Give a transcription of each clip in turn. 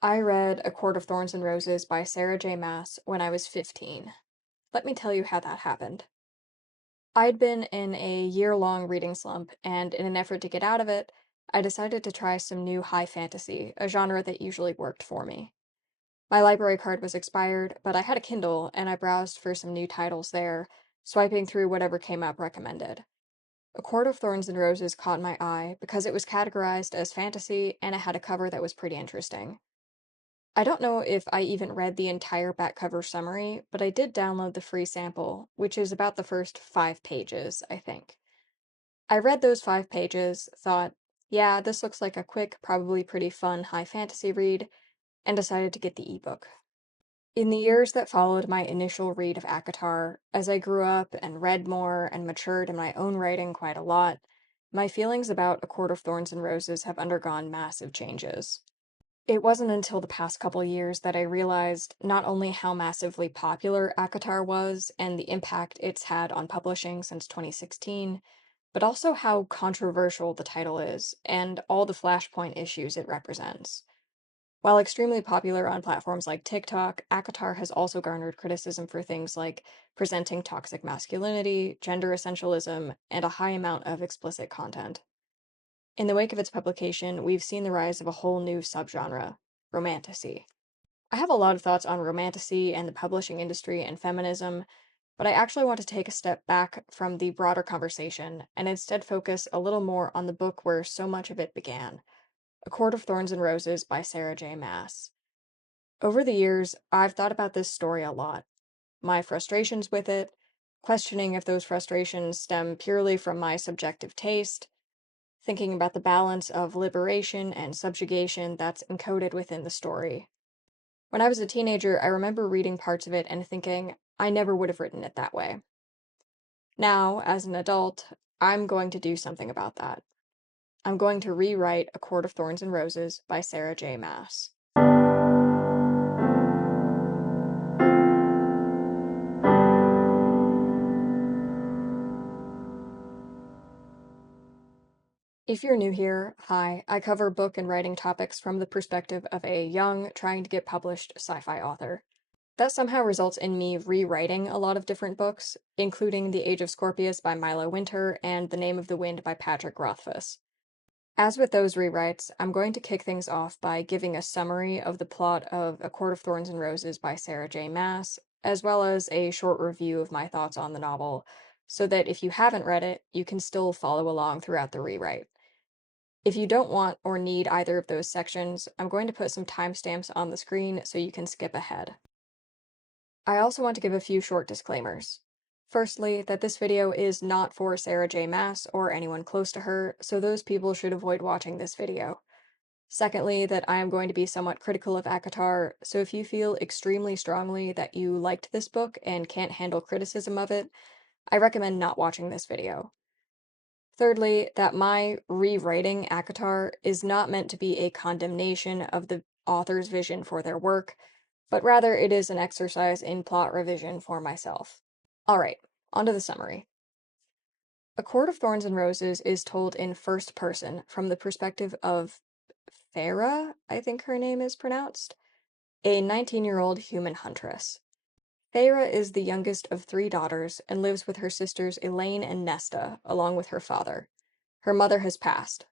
I read A Court of Thorns and Roses by Sarah J. Maas when I was 15. Let me tell you how that happened. I'd been in a year-long reading slump, and in an effort to get out of it, I decided to try some new high fantasy, a genre that usually worked for me. My library card was expired, but I had a Kindle, and I browsed for some new titles there, swiping through whatever came up recommended. A Court of Thorns and Roses caught my eye because it was categorized as fantasy and it had a cover that was pretty interesting. I don't know if I even read the entire back cover summary, but I did download the free sample, which is about the first 5 pages, I think. I read those 5 pages, thought, yeah, this looks like a quick, probably pretty fun high fantasy read, and decided to get the ebook. In the years that followed my initial read of ACOTAR, as I grew up and read more and matured in my own writing quite a lot, my feelings about A Court of Thorns and Roses have undergone massive changes. It wasn't until the past couple years that I realized not only how massively popular ACOTAR was and the impact it's had on publishing since 2016, but also how controversial the title is and all the flashpoint issues it represents. While extremely popular on platforms like TikTok, ACOTAR has also garnered criticism for things like presenting toxic masculinity, gender essentialism, and a high amount of explicit content. In the wake of its publication, we've seen the rise of a whole new subgenre, romantasy. I have a lot of thoughts on romantasy and the publishing industry and feminism, but I actually want to take a step back from the broader conversation and instead focus a little more on the book where so much of it began, A Court of Thorns and Roses by Sarah J. Maas. Over the years, I've thought about this story a lot, my frustrations with it, questioning if those frustrations stem purely from my subjective taste, thinking about the balance of liberation and subjugation that's encoded within the story. When I was a teenager, I remember reading parts of it and thinking, I never would have written it that way. Now, as an adult, I'm going to do something about that. I'm going to rewrite A Court of Thorns and Roses by Sarah J. Maas. If you're new here, hi, I cover book and writing topics from the perspective of a young, trying to get published sci-fi author. That somehow results in me rewriting a lot of different books, including The Age of Scorpius by Milo Winter and The Name of the Wind by Patrick Rothfuss. As with those rewrites, I'm going to kick things off by giving a summary of the plot of A Court of Thorns and Roses by Sarah J. Maas, as well as a short review of my thoughts on the novel, so that if you haven't read it, you can still follow along throughout the rewrite. If you don't want or need either of those sections, I'm going to put some timestamps on the screen so you can skip ahead. I also want to give a few short disclaimers. Firstly, that this video is not for Sarah J. Maas or anyone close to her, so those people should avoid watching this video. Secondly, that I am going to be somewhat critical of ACOTAR, so if you feel extremely strongly that you liked this book and can't handle criticism of it, I recommend not watching this video. Thirdly, that my rewriting ACOTAR is not meant to be a condemnation of the author's vision for their work, but rather it is an exercise in plot revision for myself. Alright, onto the summary. A Court of Thorns and Roses is told in first person from the perspective of Feyre, I think her name is pronounced, a 19-year-old human huntress. Feyre is the youngest of 3 daughters and lives with her sisters Elaine and Nesta, along with her father. Her mother has passed.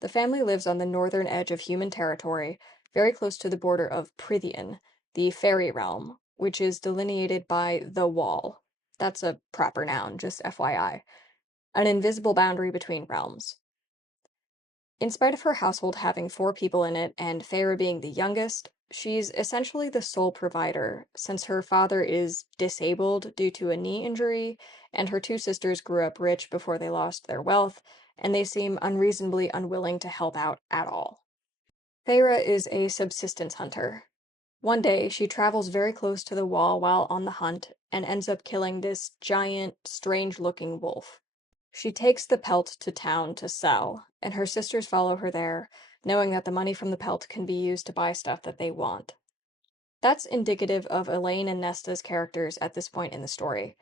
The family lives on the northern edge of human territory, very close to the border of Prythian, the fairy realm, which is delineated by the Wall. That's a proper noun, just FYI. An invisible boundary between realms. In spite of her household having 4 people in it and Feyre being the youngest, she's essentially the sole provider, since her father is disabled due to a knee injury, and her 2 sisters grew up rich before they lost their wealth, and they seem unreasonably unwilling to help out at all. Feyre is a subsistence hunter. One day, she travels very close to the Wall while on the hunt and ends up killing this giant, strange-looking wolf. She takes the pelt to town to sell, and her sisters follow her there, knowing that the money from the pelt can be used to buy stuff that they want. That's indicative of Elaine and Nesta's characters at this point in the story.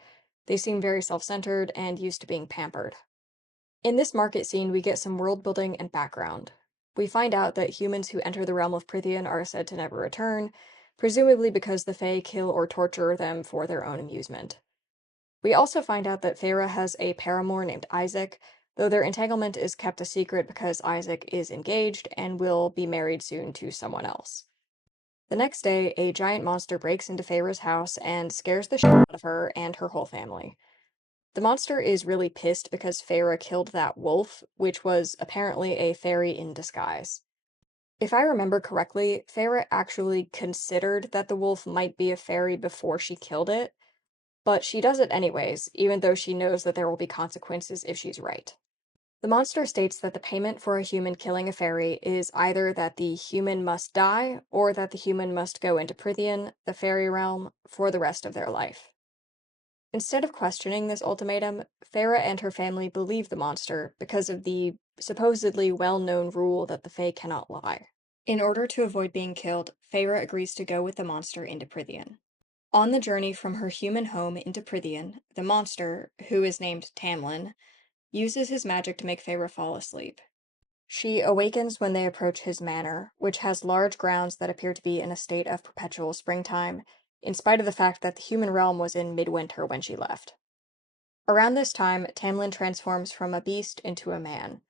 They seem very self-centered and used to being pampered. In this market scene, we get some world building and background. We find out that humans who enter the realm of Prythian are said to never return, presumably because the Fae kill or torture them for their own amusement. We also find out that Feyre has a paramour named Isaac, though their entanglement is kept a secret because Isaac is engaged and will be married soon to someone else. The next day, a giant monster breaks into Feyre's house and scares the shit out of her and her whole family. The monster is really pissed because Feyre killed that wolf, which was apparently a fairy in disguise. If I remember correctly, Feyre actually considered that the wolf might be a fairy before she killed it, but she does it anyways, even though she knows that there will be consequences if she's right. The monster states that the payment for a human killing a fairy is either that the human must die, or that the human must go into Prythian, the fairy realm, for the rest of their life. Instead of questioning this ultimatum, Feyre and her family believe the monster because of the supposedly well-known rule that the Fae cannot lie. In order to avoid being killed, Feyre agrees to go with the monster into Prythian. On the journey from her human home into Prythian, the monster, who is named Tamlin, uses his magic to make Feyre fall asleep. She awakens when they approach his manor, which has large grounds that appear to be in a state of perpetual springtime, in spite of the fact that the human realm was in midwinter when she left. Around this time, Tamlin transforms from a beast into a man.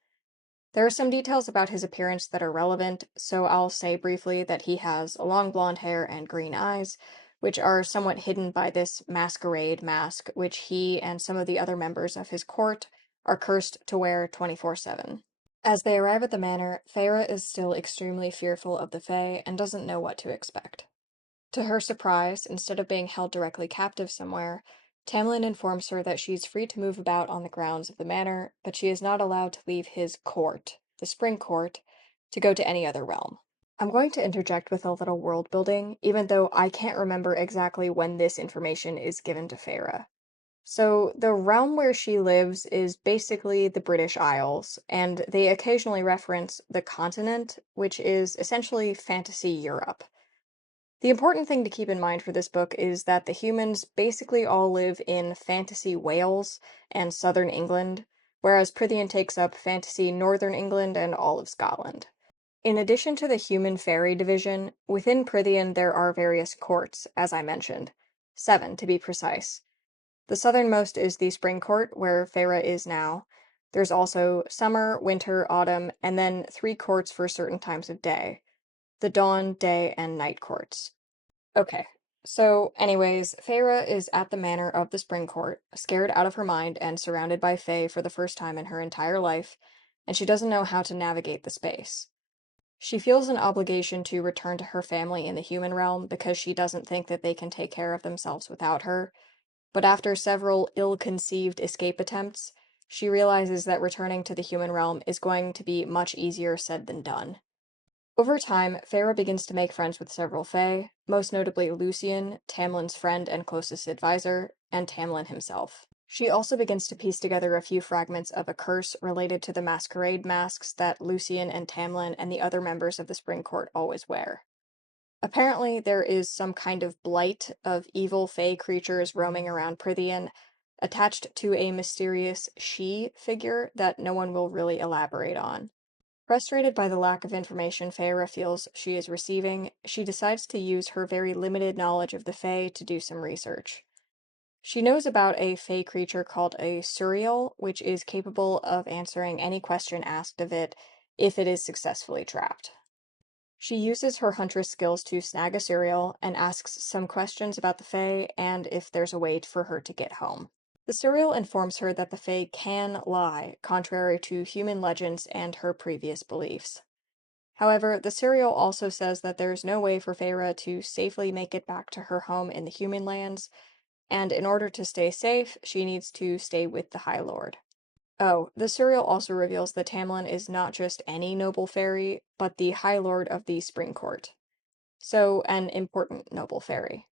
There are some details about his appearance that are relevant, so I'll say briefly that he has long blonde hair and green eyes, which are somewhat hidden by this masquerade mask, which he and some of the other members of his court are cursed to wear 24/7. As they arrive at the manor, Feyre is still extremely fearful of the Fae and doesn't know what to expect. To her surprise, instead of being held directly captive somewhere, Tamlin informs her that she's free to move about on the grounds of the manor, but she is not allowed to leave his court, the Spring Court, to go to any other realm. I'm going to interject with a little world building, even though I can't remember exactly when this information is given to Feyre. So, the realm where she lives is basically the British Isles, and they occasionally reference the continent, which is essentially fantasy Europe. The important thing to keep in mind for this book is that the humans basically all live in fantasy Wales and southern England, whereas Prythian takes up fantasy northern England and all of Scotland. In addition to the human fairy division, within Prythian there are various courts, as I mentioned. 7, to be precise. The southernmost is the Spring Court, where Feyre is now. There's also summer, winter, autumn, and then 3 courts for certain times of day. The dawn, day, and night courts. Okay, so anyways, Feyre is at the manor of the Spring Court, scared out of her mind and surrounded by Fae for the first time in her entire life, and she doesn't know how to navigate the space. She feels an obligation to return to her family in the human realm because she doesn't think that they can take care of themselves without her, but after several ill-conceived escape attempts, she realizes that returning to the human realm is going to be much easier said than done. Over time, Feyre begins to make friends with several Fae, most notably Lucien, Tamlin's friend and closest advisor, and Tamlin himself. She also begins to piece together a few fragments of a curse related to the masquerade masks that Lucien and Tamlin and the other members of the Spring Court always wear. Apparently, there is some kind of blight of evil Fae creatures roaming around Prythian, attached to a mysterious she figure that no one will really elaborate on. Frustrated by the lack of information Feyre feels she is receiving, she decides to use her very limited knowledge of the Fae to do some research. She knows about a Fae creature called a Suriel, which is capable of answering any question asked of it if it is successfully trapped. She uses her huntress skills to snag a Suriel and asks some questions about the Fae and if there's a way for her to get home. The Suriel informs her that the Fae can lie, contrary to human legends and her previous beliefs. However, the Suriel also says that there's no way for Feyre to safely make it back to her home in the human lands, and in order to stay safe, she needs to stay with the High Lord. Oh, the Suriel also reveals that Tamlin is not just any noble fairy, but the High Lord of the Spring Court. So, an important noble fairy.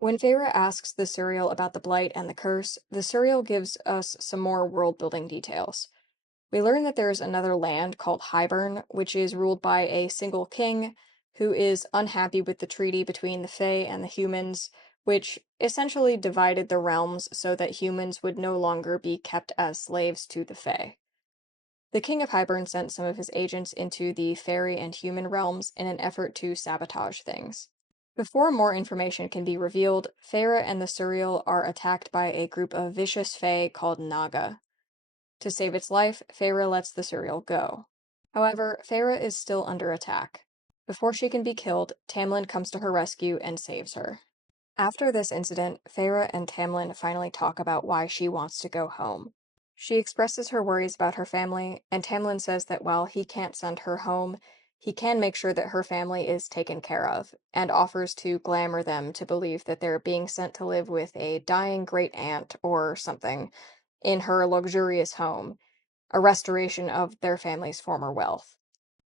When Feyre asks the Suriel about the Blight and the Curse, the Suriel gives us some more world-building details. We learn that there is another land called Hybern, which is ruled by a single king who is unhappy with the treaty between the Fae and the humans, which essentially divided the realms so that humans would no longer be kept as slaves to the Fae. The King of Hybern sent some of his agents into the fairy and human realms in an effort to sabotage things. Before more information can be revealed, Feyre and the Surreal are attacked by a group of vicious fae called Naga. To save its life, Feyre lets the Surreal go. However, Feyre is still under attack. Before she can be killed, Tamlin comes to her rescue and saves her. After this incident, Feyre and Tamlin finally talk about why she wants to go home. She expresses her worries about her family, and Tamlin says that while he can't send her home, he can make sure that her family is taken care of, and offers to glamour them to believe that they're being sent to live with a dying great aunt or something in her luxurious home, a restoration of their family's former wealth.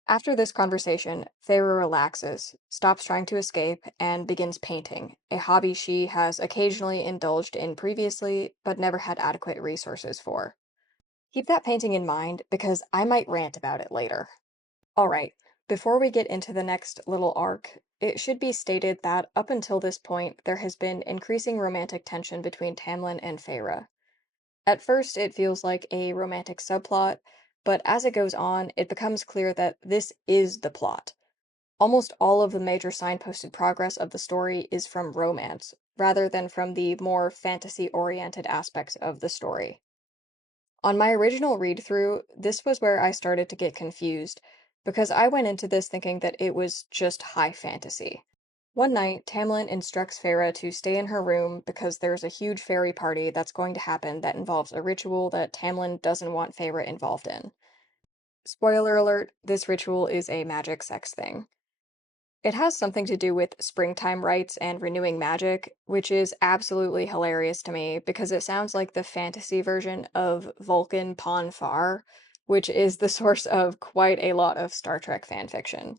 After this conversation, Feyre relaxes, stops trying to escape, and begins painting, a hobby she has occasionally indulged in previously but never had adequate resources for. Keep that painting in mind because I might rant about it later. Alright, before we get into the next little arc, it should be stated that up until this point, there has been increasing romantic tension between Tamlin and Feyre. At first, it feels like a romantic subplot, but as it goes on, it becomes clear that this is the plot. Almost all of the major signposted progress of the story is from romance, rather than from the more fantasy-oriented aspects of the story. On my original read-through, this was where I started to get confused, because I went into this thinking that it was just high fantasy. One night, Tamlin instructs Feyre to stay in her room because there's a huge fairy party that's going to happen that involves a ritual that Tamlin doesn't want Feyre involved in. Spoiler alert, this ritual is a magic sex thing. It has something to do with springtime rites and renewing magic, which is absolutely hilarious to me because it sounds like the fantasy version of Vulcan Pon farr, which is the source of quite a lot of Star Trek fanfiction.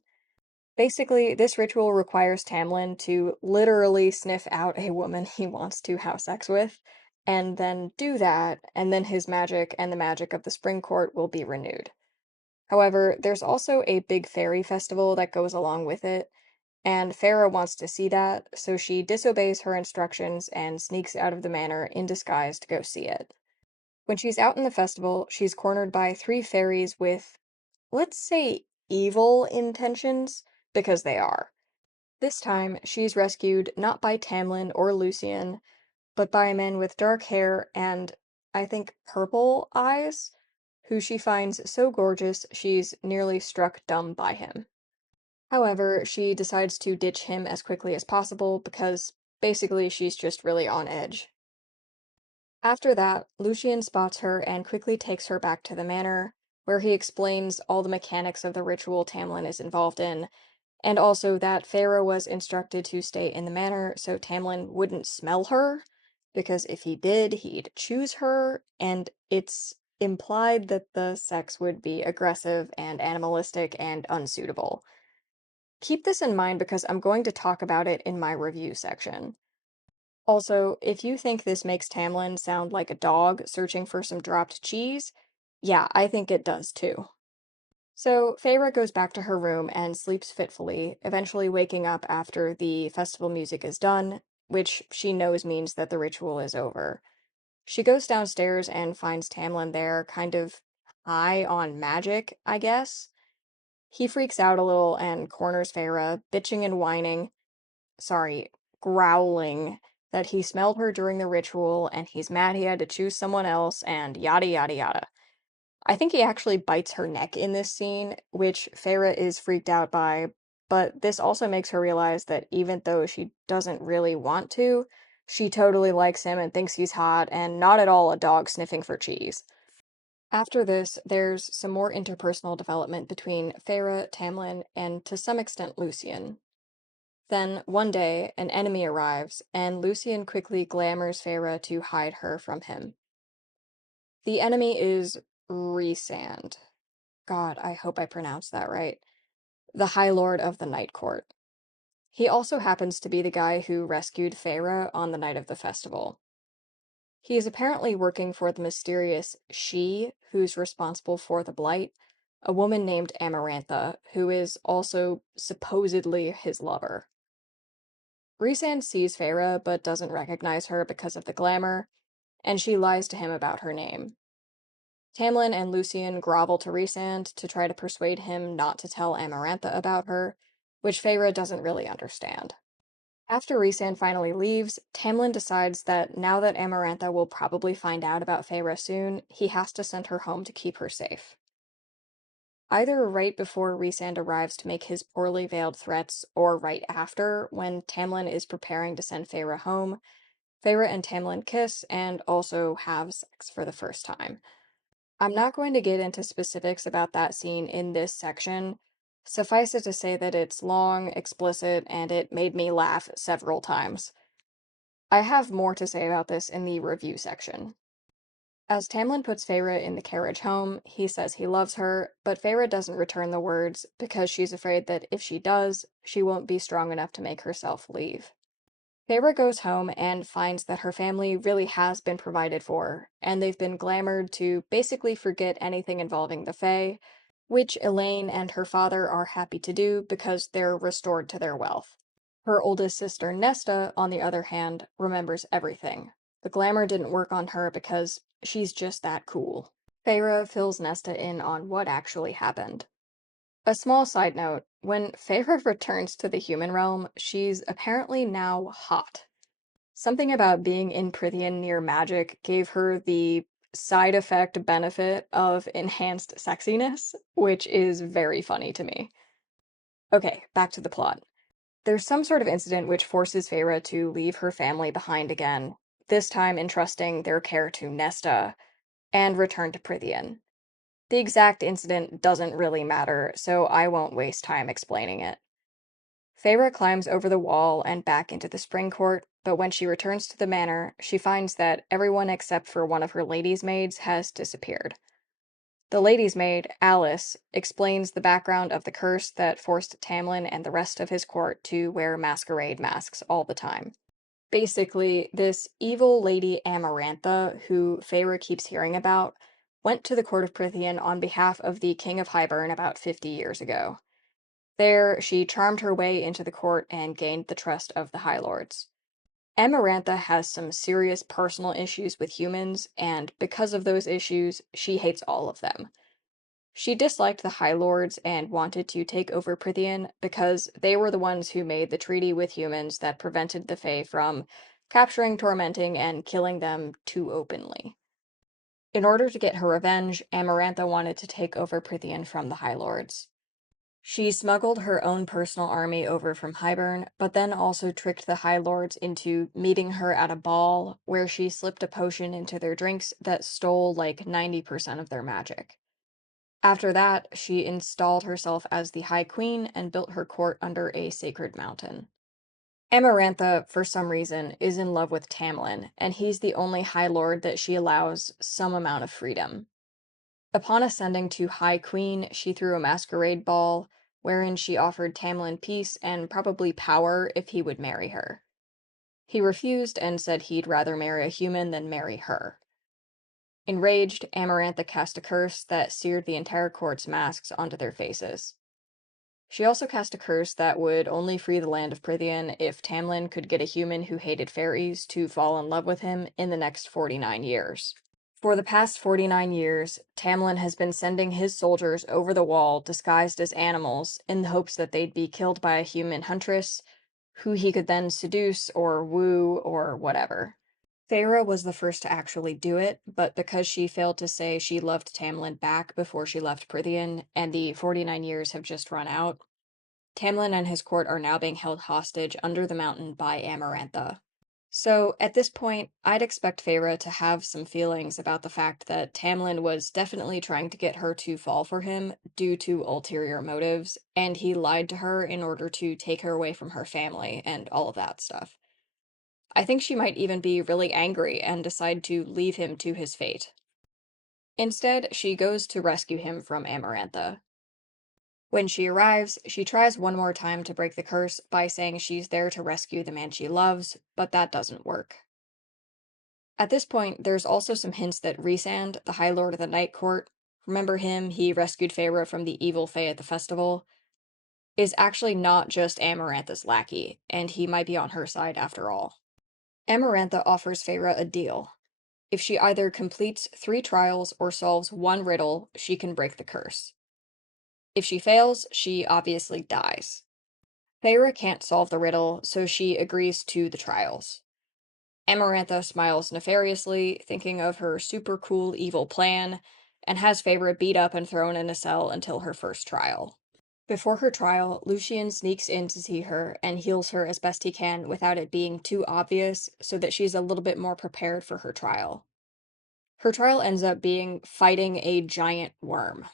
Basically, this ritual requires Tamlin to literally sniff out a woman he wants to have sex with, and then do that, and then his magic and the magic of the Spring Court will be renewed. However, there's also a big fairy festival that goes along with it, and Feyre wants to see that, so she disobeys her instructions and sneaks out of the manor in disguise to go see it. When she's out in the festival, she's cornered by three fairies with, let's say, evil intentions, because they are. This time, she's rescued not by Tamlin or Lucien, but by a man with dark hair and, I think, purple eyes, who she finds so gorgeous she's nearly struck dumb by him. However, she decides to ditch him as quickly as possible because basically she's just really on edge. After that, Lucien spots her and quickly takes her back to the manor, where he explains all the mechanics of the ritual Tamlin is involved in, and also that Feyre was instructed to stay in the manor so Tamlin wouldn't smell her, because if he did, he'd choose her, and it's implied that the sex would be aggressive and animalistic and unsuitable. Keep this in mind because I'm going to talk about it in my review section. Also, if you think this makes Tamlin sound like a dog searching for some dropped cheese, yeah, I think it does too. So, Feyre goes back to her room and sleeps fitfully, eventually waking up after the festival music is done, which she knows means that the ritual is over. She goes downstairs and finds Tamlin there, kind of high on magic, I guess. He freaks out a little and corners Feyre, bitching and whining, growling that he smelled her during the ritual and he's mad he had to choose someone else and yada yada yada. I think he actually bites her neck in this scene, which Feyre is freaked out by, but this also makes her realize that even though she doesn't really want to, she totally likes him and thinks he's hot and not at all a dog sniffing for cheese. After this, there's some more interpersonal development between Feyre, Tamlin, and to some extent Lucien. Then, one day, an enemy arrives, and Lucien quickly glamours Feyre to hide her from him. The enemy is Rhysand. God, I hope I pronounced that right. The High Lord of the Night Court. He also happens to be the guy who rescued Feyre on the night of the festival. He is apparently working for the mysterious She, who's responsible for the Blight, a woman named Amarantha, who is also supposedly his lover. Rhysand sees Feyre but doesn't recognize her because of the glamour, and she lies to him about her name. Tamlin and Lucian grovel to Rhysand to try to persuade him not to tell Amarantha about her, which Feyre doesn't really understand. After Rhysand finally leaves, Tamlin decides that now that Amarantha will probably find out about Feyre soon, he has to send her home to keep her safe. Either right before Rhysand arrives to make his poorly veiled threats, or right after, when Tamlin is preparing to send Feyre home, Feyre and Tamlin kiss and also have sex for the first time. I'm not going to get into specifics about that scene in this section. Suffice it to say that it's long, explicit, and it made me laugh several times. I have more to say about this in the review section. As Tamlin puts Feyre in the carriage home, he says he loves her, but Feyre doesn't return the words because she's afraid that if she does, she won't be strong enough to make herself leave. Feyre goes home and finds that her family really has been provided for, and they've been glamored to basically forget anything involving the Fae, which Elaine and her father are happy to do because they're restored to their wealth. Her oldest sister Nesta, on the other hand, remembers everything. The glamour didn't work on her because she's just that cool. Feyre fills Nesta in on what actually happened. A small side note, when Feyre returns to the human realm, she's apparently now hot. Something about being in Prythian near magic gave her the side effect benefit of enhanced sexiness, which is very funny to me. Okay, back to the plot. There's some sort of incident which forces Feyre to leave her family behind again, this time entrusting their care to Nesta, and return to Prythian. The exact incident doesn't really matter, so I won't waste time explaining it. Feyre climbs over the wall and back into the spring court, but when she returns to the manor, she finds that everyone except for one of her lady's maids has disappeared. The lady's maid, Alice, explains the background of the curse that forced Tamlin and the rest of his court to wear masquerade masks all the time. Basically, this evil lady Amarantha, who Feyre keeps hearing about, went to the court of Prythian on behalf of the King of Hybern about 50 years ago. There, she charmed her way into the court and gained the trust of the High Lords. Amarantha has some serious personal issues with humans, and because of those issues, she hates all of them. She disliked the High Lords and wanted to take over Prythian because they were the ones who made the treaty with humans that prevented the Fae from capturing, tormenting, and killing them too openly. In order to get her revenge, Amarantha wanted to take over Prythian from the High Lords. She smuggled her own personal army over from Hybern, but then also tricked the High Lords into meeting her at a ball, where she slipped a potion into their drinks that stole like 90% of their magic. After that, she installed herself as the High Queen and built her court under a sacred mountain. Amarantha, for some reason, is in love with Tamlin, and he's the only High Lord that she allows some amount of freedom. Upon ascending to High Queen, she threw a masquerade ball, wherein she offered Tamlin peace and probably power if he would marry her. He refused and said he'd rather marry a human than marry her. Enraged, Amarantha cast a curse that seared the entire court's masks onto their faces. She also cast a curse that would only free the land of Prythian if Tamlin could get a human who hated fairies to fall in love with him in the next 49 years. For the past 49 years, Tamlin has been sending his soldiers over the wall disguised as animals in the hopes that they'd be killed by a human huntress, who he could then seduce or woo or whatever. Feyre was the first to actually do it, but because she failed to say she loved Tamlin back before she left Prythian, and the 49 years have just run out, Tamlin and his court are now being held hostage under the mountain by Amarantha. So, at this point, I'd expect Feyre to have some feelings about the fact that Tamlin was definitely trying to get her to fall for him due to ulterior motives, and he lied to her in order to take her away from her family and all of that stuff. I think she might even be really angry and decide to leave him to his fate. Instead, she goes to rescue him from Amarantha. When she arrives, she tries one more time to break the curse by saying she's there to rescue the man she loves, but that doesn't work. At this point, there's also some hints that Rhysand, the High Lord of the Night Court, remember him, he rescued Feyre from the evil Fae at the festival, is actually not just Amarantha's lackey, and he might be on her side after all. Amarantha offers Feyre a deal. If she either completes 3 trials or solves 1 riddle, she can break the curse. If she fails, she obviously dies. Feyre can't solve the riddle, so she agrees to the trials. Amarantha smiles nefariously, thinking of her super cool evil plan, and has Feyre beat up and thrown in a cell until her first trial. Before her trial, Lucien sneaks in to see her and heals her as best he can without it being too obvious, so that she's a little bit more prepared for her trial. Her trial ends up being fighting a giant worm.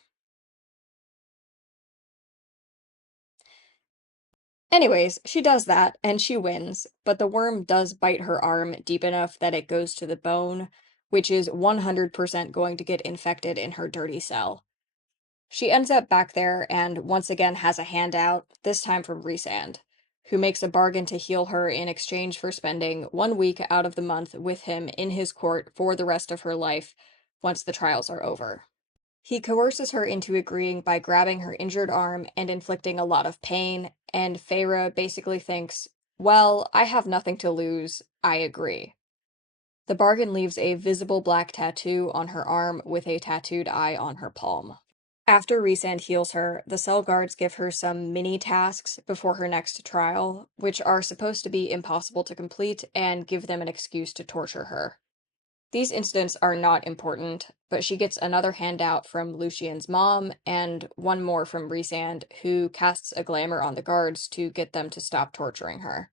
Anyways, she does that, and she wins, but the worm does bite her arm deep enough that it goes to the bone, which is 100% going to get infected in her dirty cell. She ends up back there and once again has a handout, this time from Rhysand, who makes a bargain to heal her in exchange for spending 1 week out of the month with him in his court for the rest of her life once the trials are over. He coerces her into agreeing by grabbing her injured arm and inflicting a lot of pain, and Feyre basically thinks, well, I have nothing to lose, I agree. The bargain leaves a visible black tattoo on her arm with a tattooed eye on her palm. After Rhysand heals her, the cell guards give her some mini tasks before her next trial, which are supposed to be impossible to complete and give them an excuse to torture her. These incidents are not important, but she gets another handout from Lucien's mom and one more from Rhysand, who casts a glamour on the guards to get them to stop torturing her.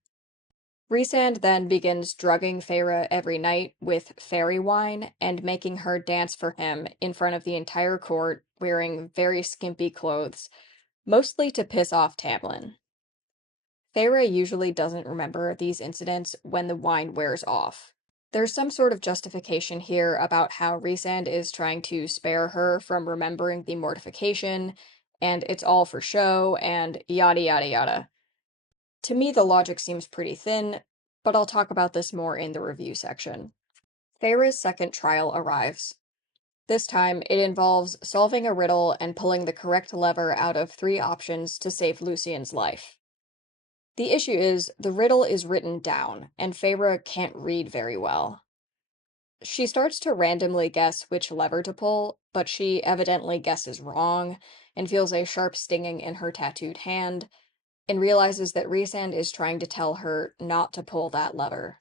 Rhysand then begins drugging Feyre every night with fairy wine and making her dance for him in front of the entire court, wearing very skimpy clothes, mostly to piss off Tamlin. Feyre usually doesn't remember these incidents when the wine wears off. There's some sort of justification here about how Rhysand is trying to spare her from remembering the mortification, and it's all for show, and yada yada yada. To me, the logic seems pretty thin, but I'll talk about this more in the review section. Feyre's second trial arrives. This time, it involves solving a riddle and pulling the correct lever out of 3 options to save Lucien's life. The issue is, the riddle is written down, and Feyre can't read very well. She starts to randomly guess which lever to pull, but she evidently guesses wrong, and feels a sharp stinging in her tattooed hand, and realizes that Rhysand is trying to tell her not to pull that lever.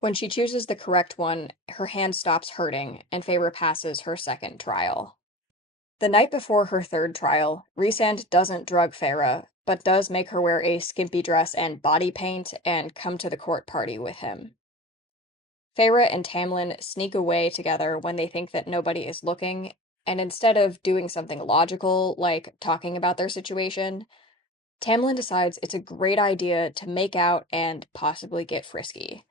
When she chooses the correct one, her hand stops hurting, and Feyre passes her second trial. The night before her third trial, Rhysand doesn't drug Feyre, but does make her wear a skimpy dress and body paint and come to the court party with him. Feyre and Tamlin sneak away together when they think that nobody is looking, and instead of doing something logical, like talking about their situation, Tamlin decides it's a great idea to make out and possibly get frisky.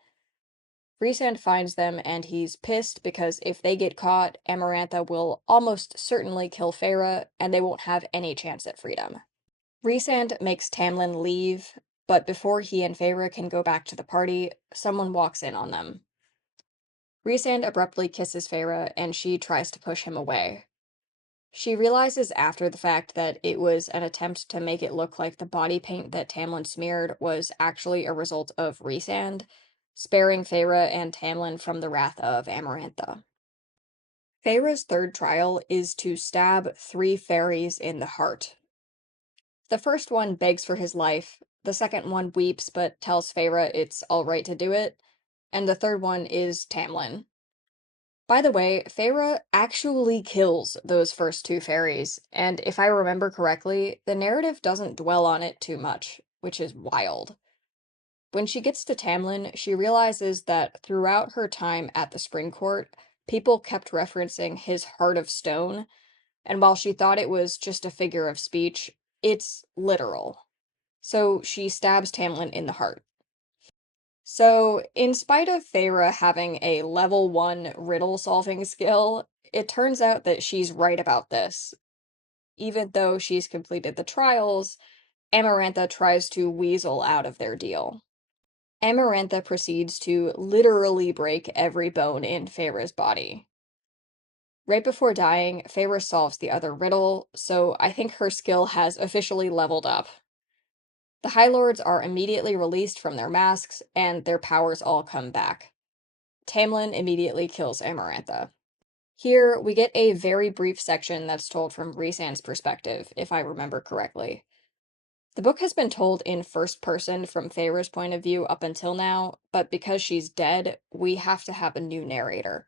Rhysand finds them and he's pissed because if they get caught, Amarantha will almost certainly kill Feyre and they won't have any chance at freedom. Rhysand makes Tamlin leave, but before he and Feyre can go back to the party, someone walks in on them. Rhysand abruptly kisses Feyre and she tries to push him away. She realizes after the fact that it was an attempt to make it look like the body paint that Tamlin smeared was actually a result of Rhysand, sparing Feyre and Tamlin from the wrath of Amarantha. Feyre's third trial is to stab 3 fairies in the heart. The first one begs for his life, the second one weeps but tells Feyre it's alright to do it, and the third one is Tamlin. By the way, Feyre actually kills those first 2 fairies, and if I remember correctly, the narrative doesn't dwell on it too much, which is wild. When she gets to Tamlin, she realizes that throughout her time at the Spring Court, people kept referencing his heart of stone, and while she thought it was just a figure of speech, it's literal. So she stabs Tamlin in the heart. So, in spite of Feyre having a level 1 riddle solving skill, it turns out that she's right about this. Even though she's completed the trials, Amarantha tries to weasel out of their deal. Amarantha proceeds to literally break every bone in Feyre's body. Right before dying, Feyre solves the other riddle, so I think her skill has officially leveled up. The High Lords are immediately released from their masks, and their powers all come back. Tamlin immediately kills Amarantha. Here, we get a very brief section that's told from Rhysand's perspective, if I remember correctly. The book has been told in first person from Feyre's point of view up until now, but because she's dead, we have to have a new narrator.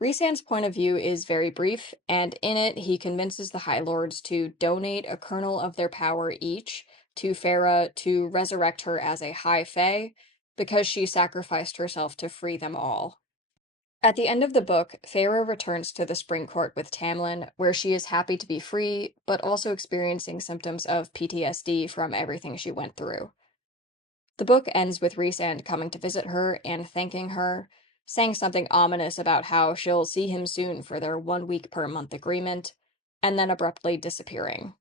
Rhysand's point of view is very brief, and in it, he convinces the High Lords to donate a kernel of their power each to Feyre to resurrect her as a High Fae, because she sacrificed herself to free them all. At the end of the book, Feyre returns to the Spring Court with Tamlin, where she is happy to be free, but also experiencing symptoms of PTSD from everything she went through. The book ends with Rhysand coming to visit her and thanking her, saying something ominous about how she'll see him soon for their 1 week per month agreement, and then abruptly disappearing.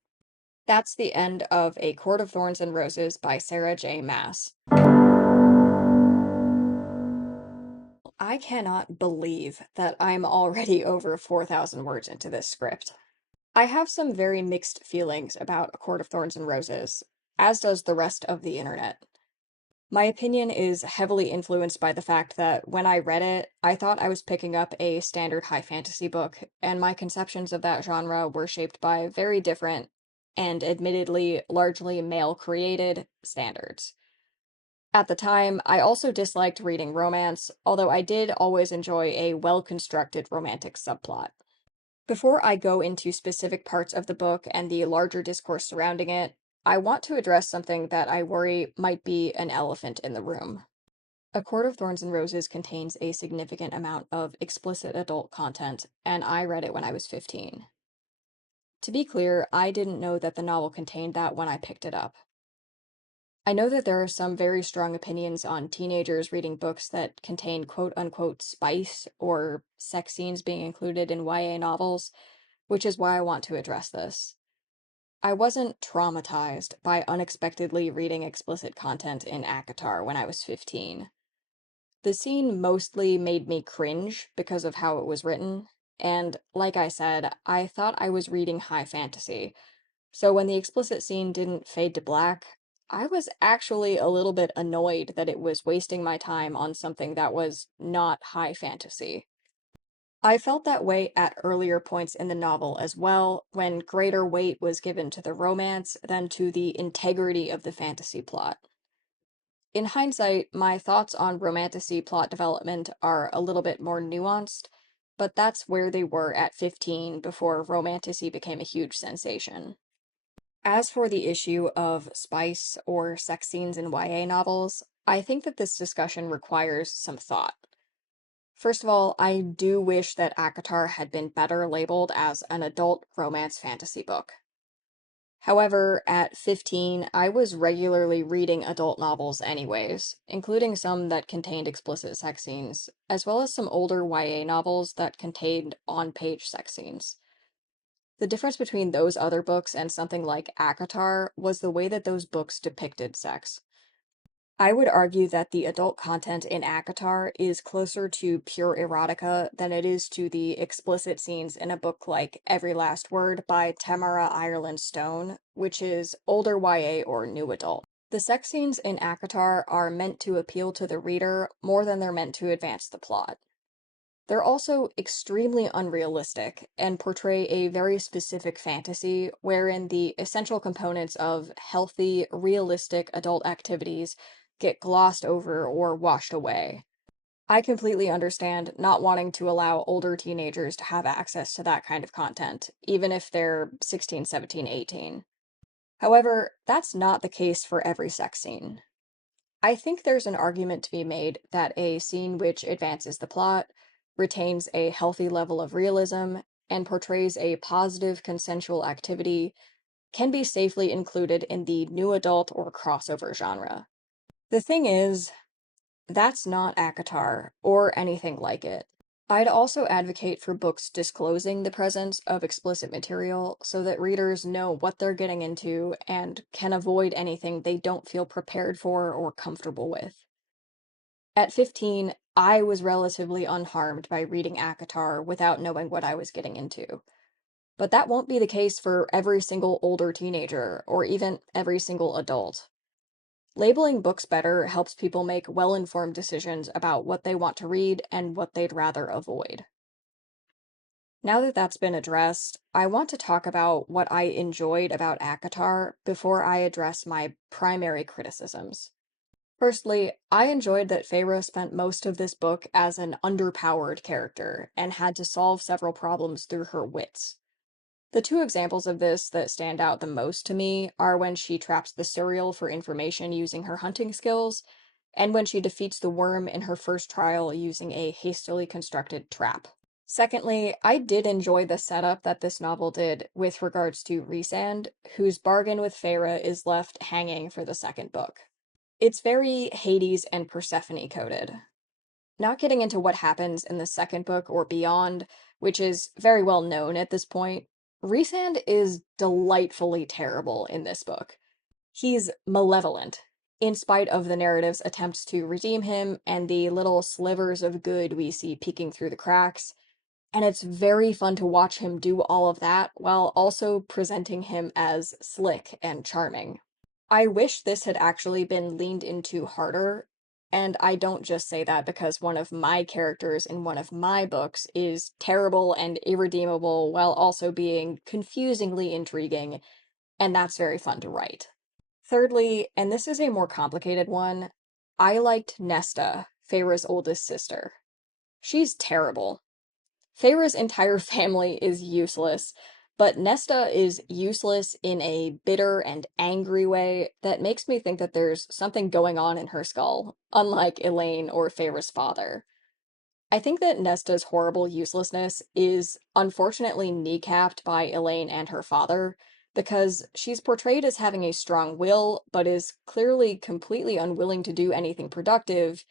That's the end of A Court of Thorns and Roses by Sarah J. Maas. I cannot believe that I'm already over 4,000 words into this script. I have some very mixed feelings about A Court of Thorns and Roses, as does the rest of the internet. My opinion is heavily influenced by the fact that when I read it, I thought I was picking up a standard high fantasy book, and my conceptions of that genre were shaped by very different, and admittedly largely male-created, standards. At the time, I also disliked reading romance, although I did always enjoy a well-constructed romantic subplot. Before I go into specific parts of the book and the larger discourse surrounding it, I want to address something that I worry might be an elephant in the room. A Court of Thorns and Roses contains a significant amount of explicit adult content, and I read it when I was 15. To be clear, I didn't know that the novel contained that when I picked it up. I know that there are some very strong opinions on teenagers reading books that contain quote-unquote spice or sex scenes being included in YA novels, which is why I want to address this. I wasn't traumatized by unexpectedly reading explicit content in ACOTAR when I was 15. The scene mostly made me cringe because of how it was written, and like I said, I thought I was reading high fantasy, so when the explicit scene didn't fade to black, I was actually a little bit annoyed that it was wasting my time on something that was not high fantasy. I felt that way at earlier points in the novel as well, when greater weight was given to the romance than to the integrity of the fantasy plot. In hindsight, my thoughts on romantasy plot development are a little bit more nuanced, but that's where they were at 15 before romantasy became a huge sensation. As for the issue of spice or sex scenes in YA novels, I think that this discussion requires some thought. First of all, I do wish that ACOTAR had been better labeled as an adult romance fantasy book. However, at 15, I was regularly reading adult novels anyways, including some that contained explicit sex scenes, as well as some older YA novels that contained on-page sex scenes. The difference between those other books and something like ACOTAR was the way that those books depicted sex. I would argue that the adult content in ACOTAR is closer to pure erotica than it is to the explicit scenes in a book like Every Last Word by Tamara Ireland Stone, which is older YA or new adult. The sex scenes in ACOTAR are meant to appeal to the reader more than they're meant to advance the plot. They're also extremely unrealistic and portray a very specific fantasy wherein the essential components of healthy, realistic adult activities get glossed over or washed away. I completely understand not wanting to allow older teenagers to have access to that kind of content, even if they're 16, 17, 18. However, that's not the case for every sex scene. I think there's an argument to be made that a scene which advances the plot, retains a healthy level of realism, and portrays a positive consensual activity can be safely included in the new adult or crossover genre. The thing is, that's not ACOTAR, or anything like it. I'd also advocate for books disclosing the presence of explicit material so that readers know what they're getting into and can avoid anything they don't feel prepared for or comfortable with. At 15, I was relatively unharmed by reading ACOTAR without knowing what I was getting into. But that won't be the case for every single older teenager, or even every single adult. Labeling books better helps people make well-informed decisions about what they want to read and what they'd rather avoid. Now that that's been addressed, I want to talk about what I enjoyed about ACOTAR before I address my primary criticisms. Firstly, I enjoyed that Feyre spent most of this book as an underpowered character and had to solve several problems through her wits. The two examples of this that stand out the most to me are when she traps the cereal for information using her hunting skills, and when she defeats the worm in her first trial using a hastily constructed trap. Secondly, I did enjoy the setup that this novel did with regards to Rhysand, whose bargain with Feyre is left hanging for the second book. It's very Hades and Persephone coded. Not getting into what happens in the second book or beyond, which is very well known at this point, Rhysand is delightfully terrible in this book. He's malevolent, in spite of the narrative's attempts to redeem him and the little slivers of good we see peeking through the cracks, and it's very fun to watch him do all of that while also presenting him as slick and charming. I wish this had actually been leaned into harder, and I don't just say that because one of my characters in one of my books is terrible and irredeemable while also being confusingly intriguing, and that's very fun to write. Thirdly, and this is a more complicated one, I liked Nesta, Feyre's oldest sister. She's terrible. Feyre's entire family is useless, but Nesta is useless in a bitter and angry way that makes me think that there's something going on in her skull, unlike Elaine or Feyre's father. I think that Nesta's horrible uselessness is unfortunately kneecapped by Elaine and her father, because she's portrayed as having a strong will, but is clearly completely unwilling to do anything productive,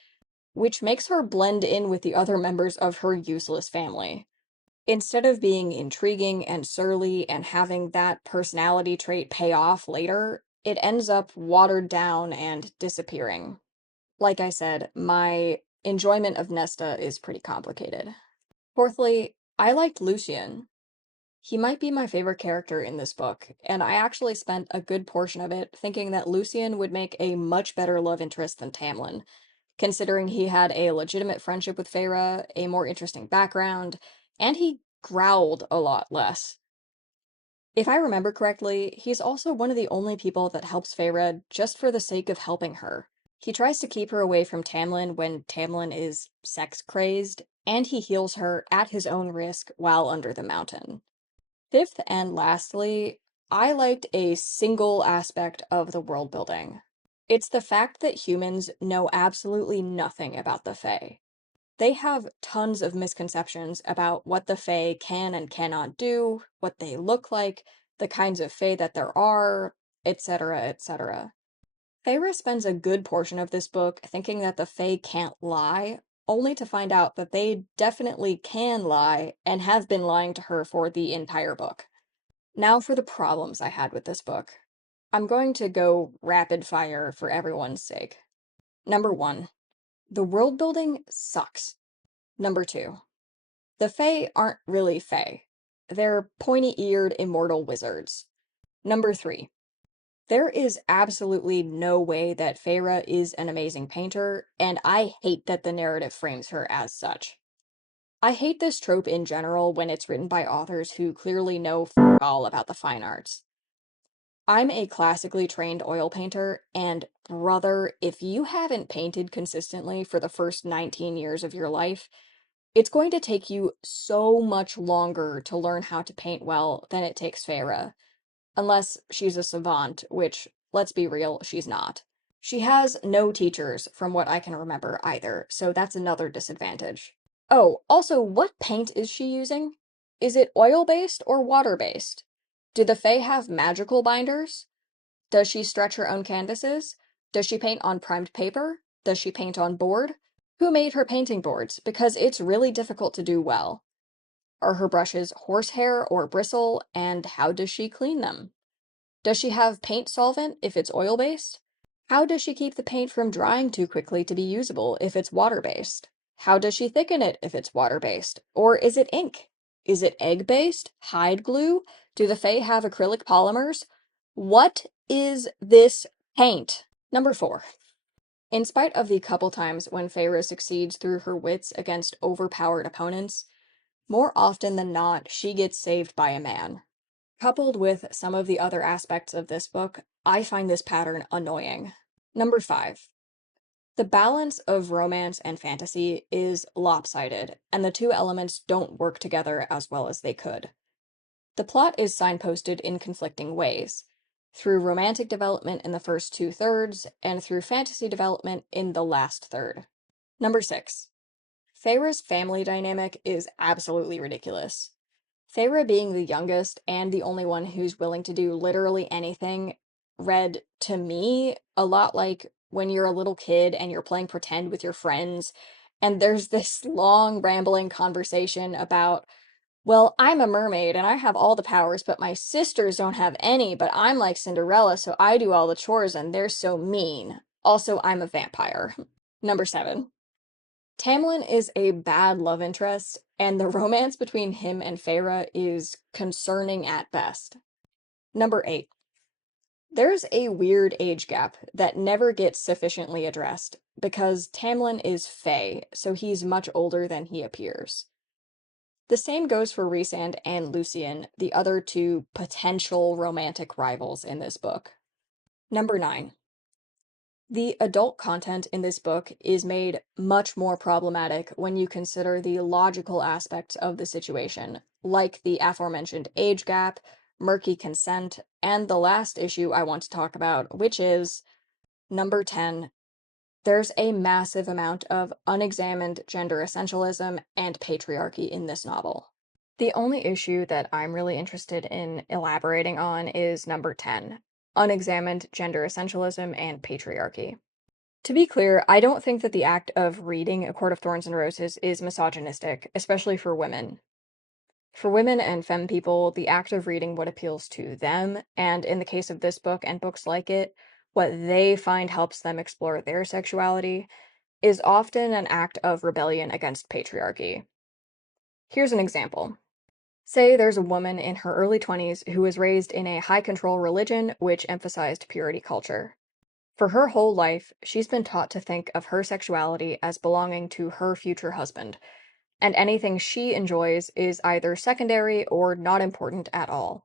which makes her blend in with the other members of her useless family. Instead of being intriguing and surly and having that personality trait pay off later, it ends up watered down and disappearing. Like I said, my enjoyment of Nesta is pretty complicated. Fourthly, I liked Lucien. He might be my favorite character in this book, and I actually spent a good portion of it thinking that Lucien would make a much better love interest than Tamlin, considering he had a legitimate friendship with Feyre, a more interesting background, and he growled a lot less. If I remember correctly, he's also one of the only people that helps Feyre just for the sake of helping her. He tries to keep her away from Tamlin when Tamlin is sex-crazed, and he heals her at his own risk while under the mountain. Fifth and lastly, I liked a single aspect of the world building. It's the fact that humans know absolutely nothing about the Fae. They have tons of misconceptions about what the Fae can and cannot do, what they look like, the kinds of Fae that there are, etc., etc. Feyre spends a good portion of this book thinking that the Fae can't lie, only to find out that they definitely can lie and have been lying to her for the entire book. Now for the problems I had with this book. I'm going to go rapid fire for everyone's sake. Number 1. The world building sucks. Number 2. The Fae aren't really Fae. They're pointy-eared immortal wizards. Number 3. There is absolutely no way that Feyre is an amazing painter, and I hate that the narrative frames her as such. I hate this trope in general when it's written by authors who clearly know all about the fine arts. I'm a classically trained oil painter, and brother, if you haven't painted consistently for the first 19 years of your life, it's going to take you so much longer to learn how to paint well than it takes Feyre. Unless she's a savant, which, let's be real, she's not. She has no teachers, from what I can remember, either, so that's another disadvantage. Oh, also, what paint is she using? Is it oil-based or water-based? Do the Fae have magical binders? Does she stretch her own canvases? Does she paint on primed paper? Does she paint on board? Who made her painting boards? Because it's really difficult to do well. Are her brushes horsehair or bristle, and how does she clean them? Does she have paint solvent if it's oil-based? How does she keep the paint from drying too quickly to be usable if it's water-based? How does she thicken it if it's water-based? Or is it ink? Is it egg-based? Hide glue? Do the Fae have acrylic polymers? What is this paint? Number 4. In spite of the couple times when Feyre succeeds through her wits against overpowered opponents, more often than not, she gets saved by a man. Coupled with some of the other aspects of this book, I find this pattern annoying. Number 5. The balance of romance and fantasy is lopsided, and the two elements don't work together as well as they could. The plot is signposted in conflicting ways, through romantic development in the first 2/3, and through fantasy development in the last third. Number 6. Feyre's family dynamic is absolutely ridiculous. Feyre being the youngest and the only one who's willing to do literally anything read to me a lot like when you're a little kid and you're playing pretend with your friends, and there's this long rambling conversation about, well, I'm a mermaid and I have all the powers, but my sisters don't have any, but I'm like Cinderella, so I do all the chores and they're so mean. Also, I'm a vampire. Number 7. Tamlin is a bad love interest, and the romance between him and Feyre is concerning at best. Number 8. There's a weird age gap that never gets sufficiently addressed, because Tamlin is Fae, so he's much older than he appears. The same goes for Rhysand and Lucian, the other two potential romantic rivals in this book. Number 9. The adult content in this book is made much more problematic when you consider the logical aspects of the situation, like the aforementioned age gap, murky consent, and the last issue I want to talk about, which is number 10. There's a massive amount of unexamined gender essentialism and patriarchy in this novel. The only issue that I'm really interested in elaborating on is number 10, unexamined gender essentialism and patriarchy. To be clear, I don't think that the act of reading A Court of Thorns and Roses is misogynistic, especially for women. For women and femme people, the act of reading what appeals to them, and in the case of this book and books like it, what they find helps them explore their sexuality, is often an act of rebellion against patriarchy. Here's an example. Say there's a woman in her early 20s who was raised in a high-control religion which emphasized purity culture. For her whole life, she's been taught to think of her sexuality as belonging to her future husband, and anything she enjoys is either secondary or not important at all.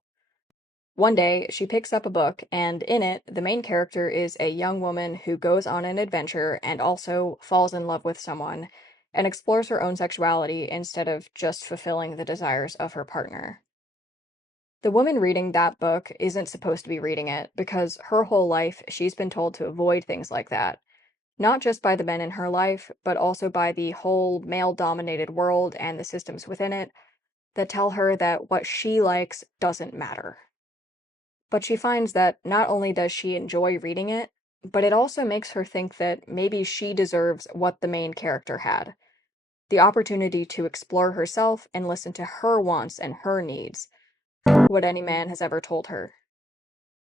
One day, she picks up a book, and in it, the main character is a young woman who goes on an adventure and also falls in love with someone, and explores her own sexuality instead of just fulfilling the desires of her partner. The woman reading that book isn't supposed to be reading it because her whole life she's been told to avoid things like that, not just by the men in her life, but also by the whole male-dominated world and the systems within it that tell her that what she likes doesn't matter. But she finds that not only does she enjoy reading it, but it also makes her think that maybe she deserves what the main character had, the opportunity to explore herself and listen to her wants and her needs, what any man has ever told her.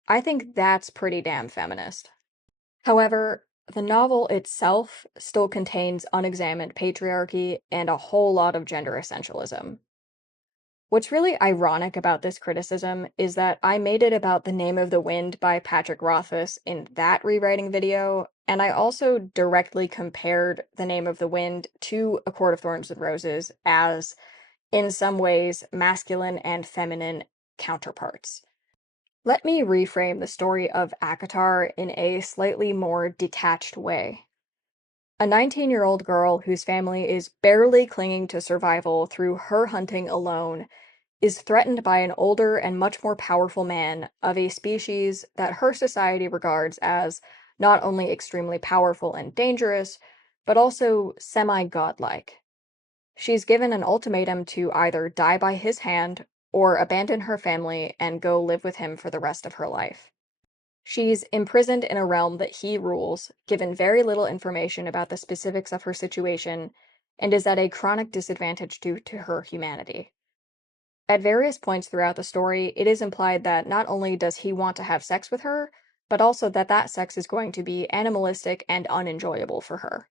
I think that's pretty damn feminist. However, the novel itself still contains unexamined patriarchy and a whole lot of gender essentialism. What's really ironic about this criticism is that I made it about The Name of the Wind by Patrick Rothfuss in that rewriting video, and I also directly compared The Name of the Wind to A Court of Thorns and Roses as, in some ways, masculine and feminine counterparts. Let me reframe the story of ACOTAR in a slightly more detached way. A 19-year-old girl whose family is barely clinging to survival through her hunting alone is threatened by an older and much more powerful man of a species that her society regards as not only extremely powerful and dangerous, but also semi-godlike. She's given an ultimatum to either die by his hand or abandon her family and go live with him for the rest of her life. She's imprisoned in a realm that he rules, given very little information about the specifics of her situation, and is at a chronic disadvantage due to her humanity. At various points throughout the story, it is implied that not only does he want to have sex with her, but also that that sex is going to be animalistic and unenjoyable for her.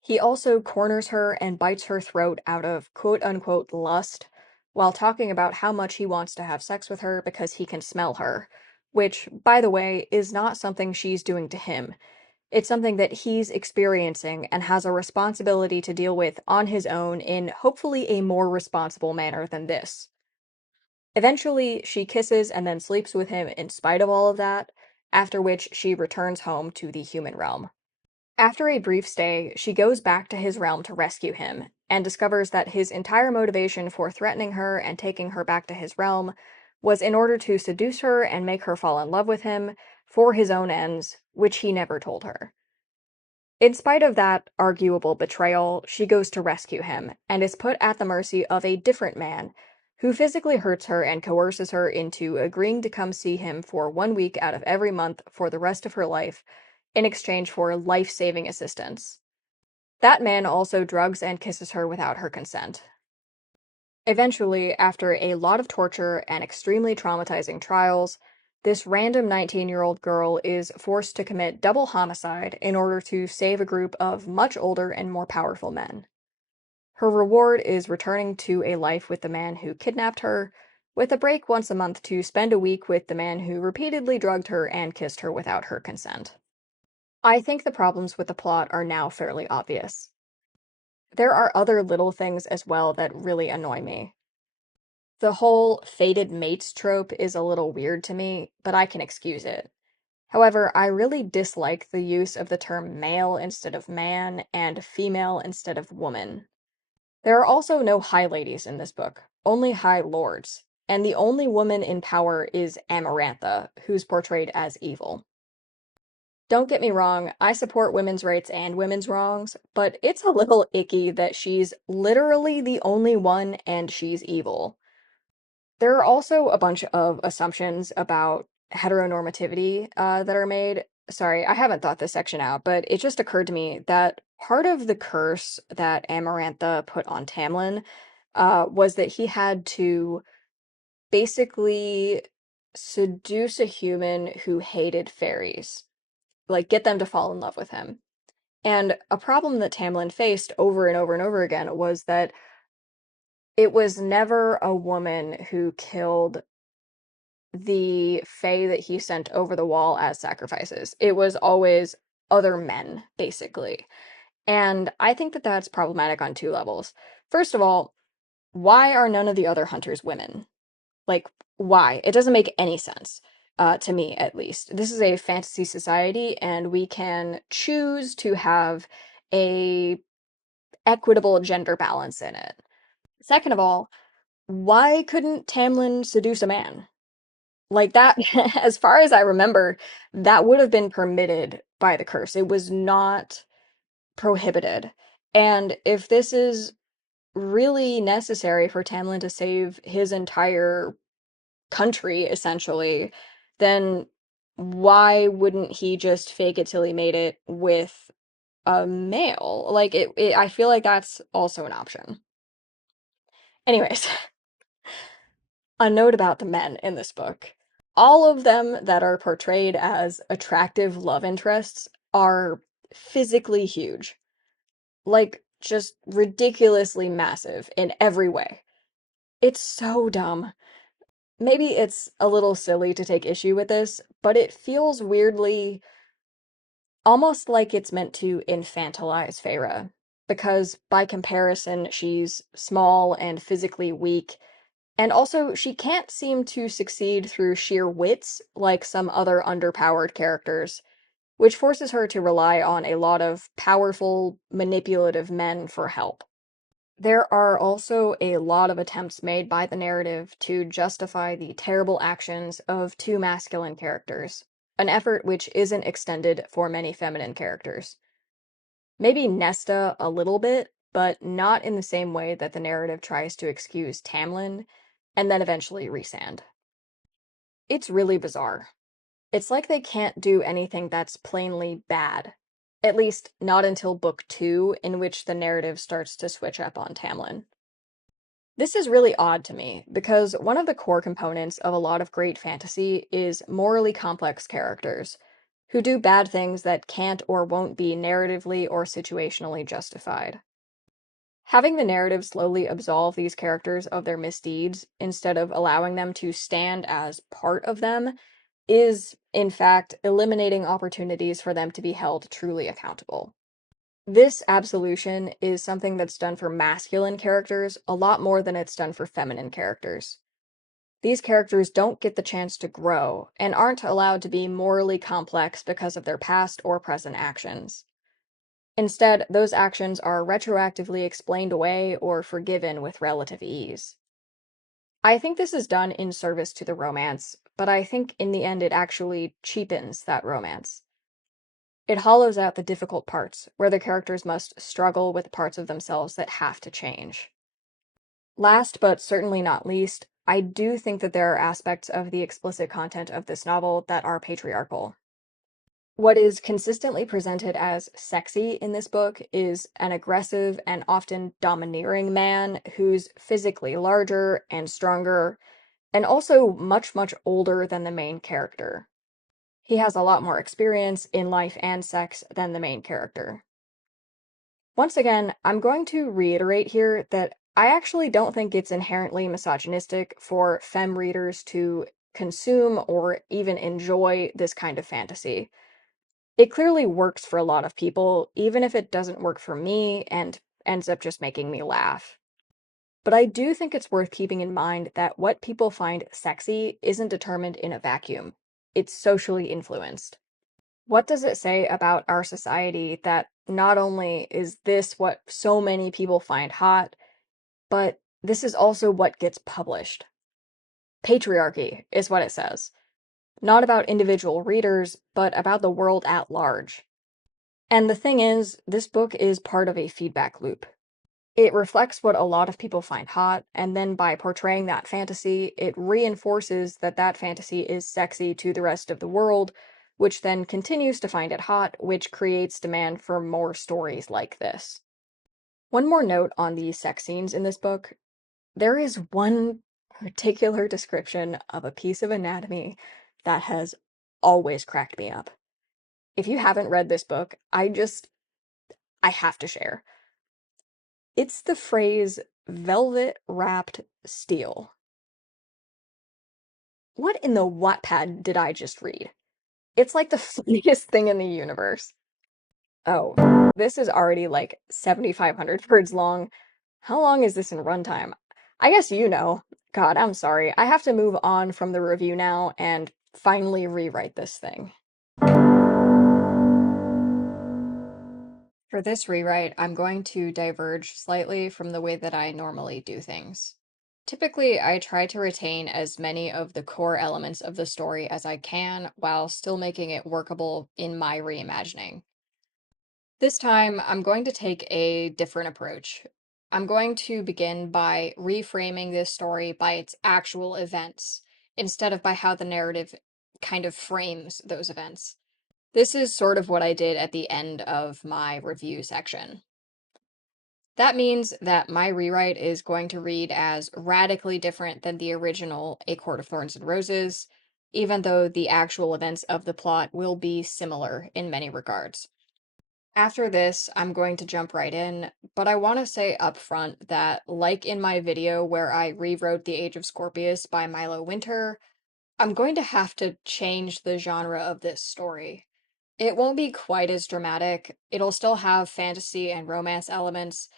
He also corners her and bites her throat out of quote-unquote lust, while talking about how much he wants to have sex with her because he can smell her, which, by the way, is not something she's doing to him. It's something that he's experiencing and has a responsibility to deal with on his own in hopefully a more responsible manner than this. Eventually, she kisses and then sleeps with him in spite of all of that, after which she returns home to the human realm. After a brief stay, she goes back to his realm to rescue him, and discovers that his entire motivation for threatening her and taking her back to his realm was in order to seduce her and make her fall in love with him for his own ends, which he never told her. In spite of that arguable betrayal, she goes to rescue him, and is put at the mercy of a different man, who physically hurts her and coerces her into agreeing to come see him for 1 week out of every month for the rest of her life, in exchange for life-saving assistance. That man also drugs and kisses her without her consent. Eventually, after a lot of torture and extremely traumatizing trials, this random 19-year-old girl is forced to commit double homicide in order to save a group of much older and more powerful men. Her reward is returning to a life with the man who kidnapped her, with a break once a month to spend a week with the man who repeatedly drugged her and kissed her without her consent. I think the problems with the plot are now fairly obvious. There are other little things as well that really annoy me. The whole fated mates trope is a little weird to me, but I can excuse it. However, I really dislike the use of the term male instead of man and female instead of woman. There are also no high ladies in this book, only high lords, and the only woman in power is Amarantha, who's portrayed as evil. Don't get me wrong, I support women's rights and women's wrongs, but it's a little icky that she's literally the only one and she's evil. There are also a bunch of assumptions about heteronormativity that are made. Sorry, I haven't thought this section out, but it just occurred to me that part of the curse that Amarantha put on Tamlin was that he had to basically seduce a human who hated fairies, like get them to fall in love with him. And a problem that Tamlin faced over and over and over again was that it was never a woman who killed the fae that he sent over the wall as sacrifices. It was always other men, basically. And I think that that's problematic on two levels. First of all, why are none of the other hunters women? Like, why? It doesn't make any sense, to me at least. This is a fantasy society, and we can choose to have a equitable gender balance in it. Second of all, why couldn't Tamlin seduce a man? Like that, as far as I remember, that would have been permitted by the curse. It was not prohibited. And if this is really necessary for Tamlin to save his entire country, essentially, then why wouldn't he just fake it till he made it with a male? Like, I feel like that's also an option. Anyways, a note about the men in this book. All of them that are portrayed as attractive love interests are physically huge. Like, just ridiculously massive in every way. It's so dumb. Maybe it's a little silly to take issue with this, but it feels weirdly almost like it's meant to infantilize Feyre, because by comparison, she's small and physically weak, and also she can't seem to succeed through sheer wits like some other underpowered characters, which forces her to rely on a lot of powerful, manipulative men for help. There are also a lot of attempts made by the narrative to justify the terrible actions of two masculine characters, an effort which isn't extended for many feminine characters. Maybe Nesta a little bit, but not in the same way that the narrative tries to excuse Tamlin, and then eventually Rhysand. It's really bizarre. It's like they can't do anything that's plainly bad. At least, not until book 2, in which the narrative starts to switch up on Tamlin. This is really odd to me, because one of the core components of a lot of great fantasy is morally complex characters, who do bad things that can't or won't be narratively or situationally justified. Having the narrative slowly absolve these characters of their misdeeds, instead of allowing them to stand as part of them, is, in fact, eliminating opportunities for them to be held truly accountable. This absolution is something that's done for masculine characters a lot more than it's done for feminine characters. These characters don't get the chance to grow and aren't allowed to be morally complex because of their past or present actions. Instead, those actions are retroactively explained away or forgiven with relative ease. I think this is done in service to the romance, but I think in the end it actually cheapens that romance. It hollows out the difficult parts, where the characters must struggle with parts of themselves that have to change. Last but certainly not least, I do think that there are aspects of the explicit content of this novel that are patriarchal. What is consistently presented as sexy in this book is an aggressive and often domineering man who's physically larger and stronger, and also much, much older than the main character. He has a lot more experience in life and sex than the main character. Once again, I'm going to reiterate here that I actually don't think it's inherently misogynistic for femme readers to consume or even enjoy this kind of fantasy. It clearly works for a lot of people, even if it doesn't work for me and ends up just making me laugh. But I do think it's worth keeping in mind that what people find sexy isn't determined in a vacuum. It's socially influenced. What does it say about our society that not only is this what so many people find hot, but this is also what gets published? Patriarchy is what it says. Not about individual readers, but about the world at large. And the thing is, this book is part of a feedback loop. It reflects what a lot of people find hot, and then by portraying that fantasy, it reinforces that that fantasy is sexy to the rest of the world, which then continues to find it hot, which creates demand for more stories like this. One more note on the sex scenes in this book. There is one particular description of a piece of anatomy that has always cracked me up. If you haven't read this book, I have to share. It's the phrase velvet wrapped steel. What in the Wattpad did I just read? It's like the funniest thing in the universe. Oh, this is already like 7,500 words long. How long is this in runtime? I guess you know. God, I'm sorry. I have to move on from the review now and finally rewrite this thing. For this rewrite, I'm going to diverge slightly from the way that I normally do things. Typically, I try to retain as many of the core elements of the story as I can while still making it workable in my reimagining. This time, I'm going to take a different approach. I'm going to begin by reframing this story by its actual events, instead of by how the narrative kind of frames those events. This is sort of what I did at the end of my review section. That means that my rewrite is going to read as radically different than the original A Court of Thorns and Roses, even though the actual events of the plot will be similar in many regards. After this, I'm going to jump right in, but I want to say up front that, like in my video where I rewrote The Age of Scorpius by Milo Winter, I'm going to have to change the genre of this story. It won't be quite as dramatic, it'll still have fantasy and romance elements,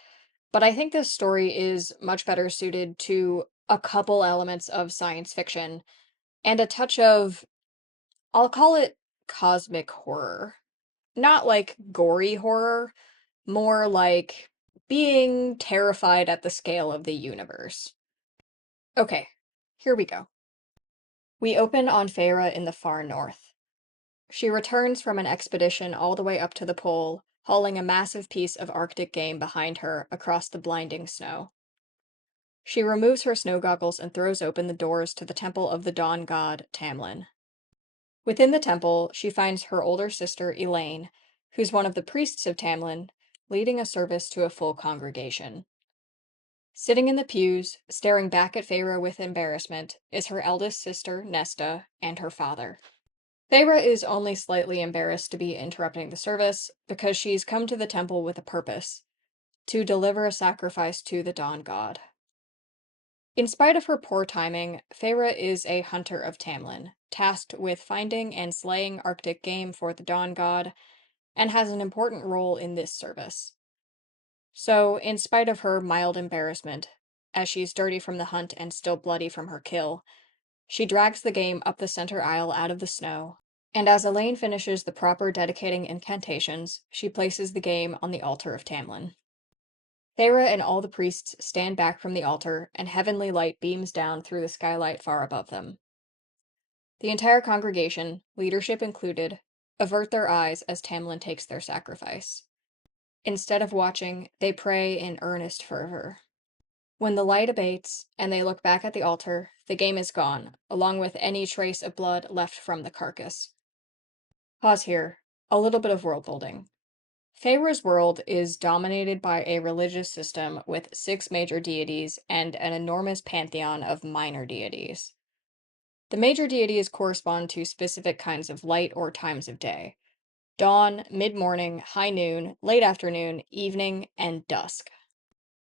but I think this story is much better suited to a couple elements of science fiction and a touch of, I'll call it cosmic horror. Not like gory horror, more like being terrified at the scale of the universe. Okay, here we go. We open on Feyre in the far north. She returns from an expedition all the way up to the pole, hauling a massive piece of Arctic game behind her across the blinding snow. She removes her snow goggles and throws open the doors to the temple of the dawn god, Tamlin. Within the temple, she finds her older sister, Elaine, who's one of the priests of Tamlin, leading a service to a full congregation. Sitting in the pews, staring back at Feyre with embarrassment, is her eldest sister, Nesta, and her father. Feyre is only slightly embarrassed to be interrupting the service because she's come to the temple with a purpose: to deliver a sacrifice to the dawn god. In spite of her poor timing, Feyre is a hunter of Tamlin, tasked with finding and slaying Arctic game for the Dawn God, and has an important role in this service. So, in spite of her mild embarrassment, as she's dirty from the hunt and still bloody from her kill, she drags the game up the center aisle out of the snow, and as Elaine finishes the proper dedicating incantations, she places the game on the altar of Tamlin. Feyre and all the priests stand back from the altar, and heavenly light beams down through the skylight far above them. The entire congregation, leadership included, avert their eyes as Tamlin takes their sacrifice. Instead of watching, they pray in earnest fervor. When the light abates, and they look back at the altar, the game is gone, along with any trace of blood left from the carcass. Pause here. A little bit of world building. Feyre's world is dominated by a religious system with 6 major deities and an enormous pantheon of minor deities. The major deities correspond to specific kinds of light or times of day: dawn, mid-morning, high noon, late afternoon, evening, and dusk.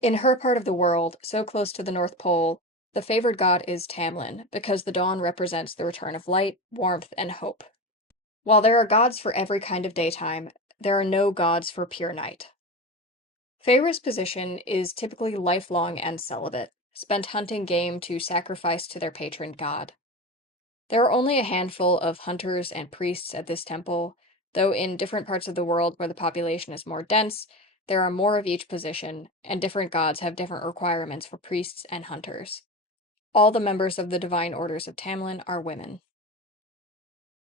In her part of the world, so close to the North Pole, the favored god is Tamlin, because the dawn represents the return of light, warmth, and hope. While there are gods for every kind of daytime, there are no gods for pure night. Feyre's position is typically lifelong and celibate, spent hunting game to sacrifice to their patron god. There are only a handful of hunters and priests at this temple, though in different parts of the world where the population is more dense, there are more of each position, and different gods have different requirements for priests and hunters. All the members of the divine orders of Tamlin are women.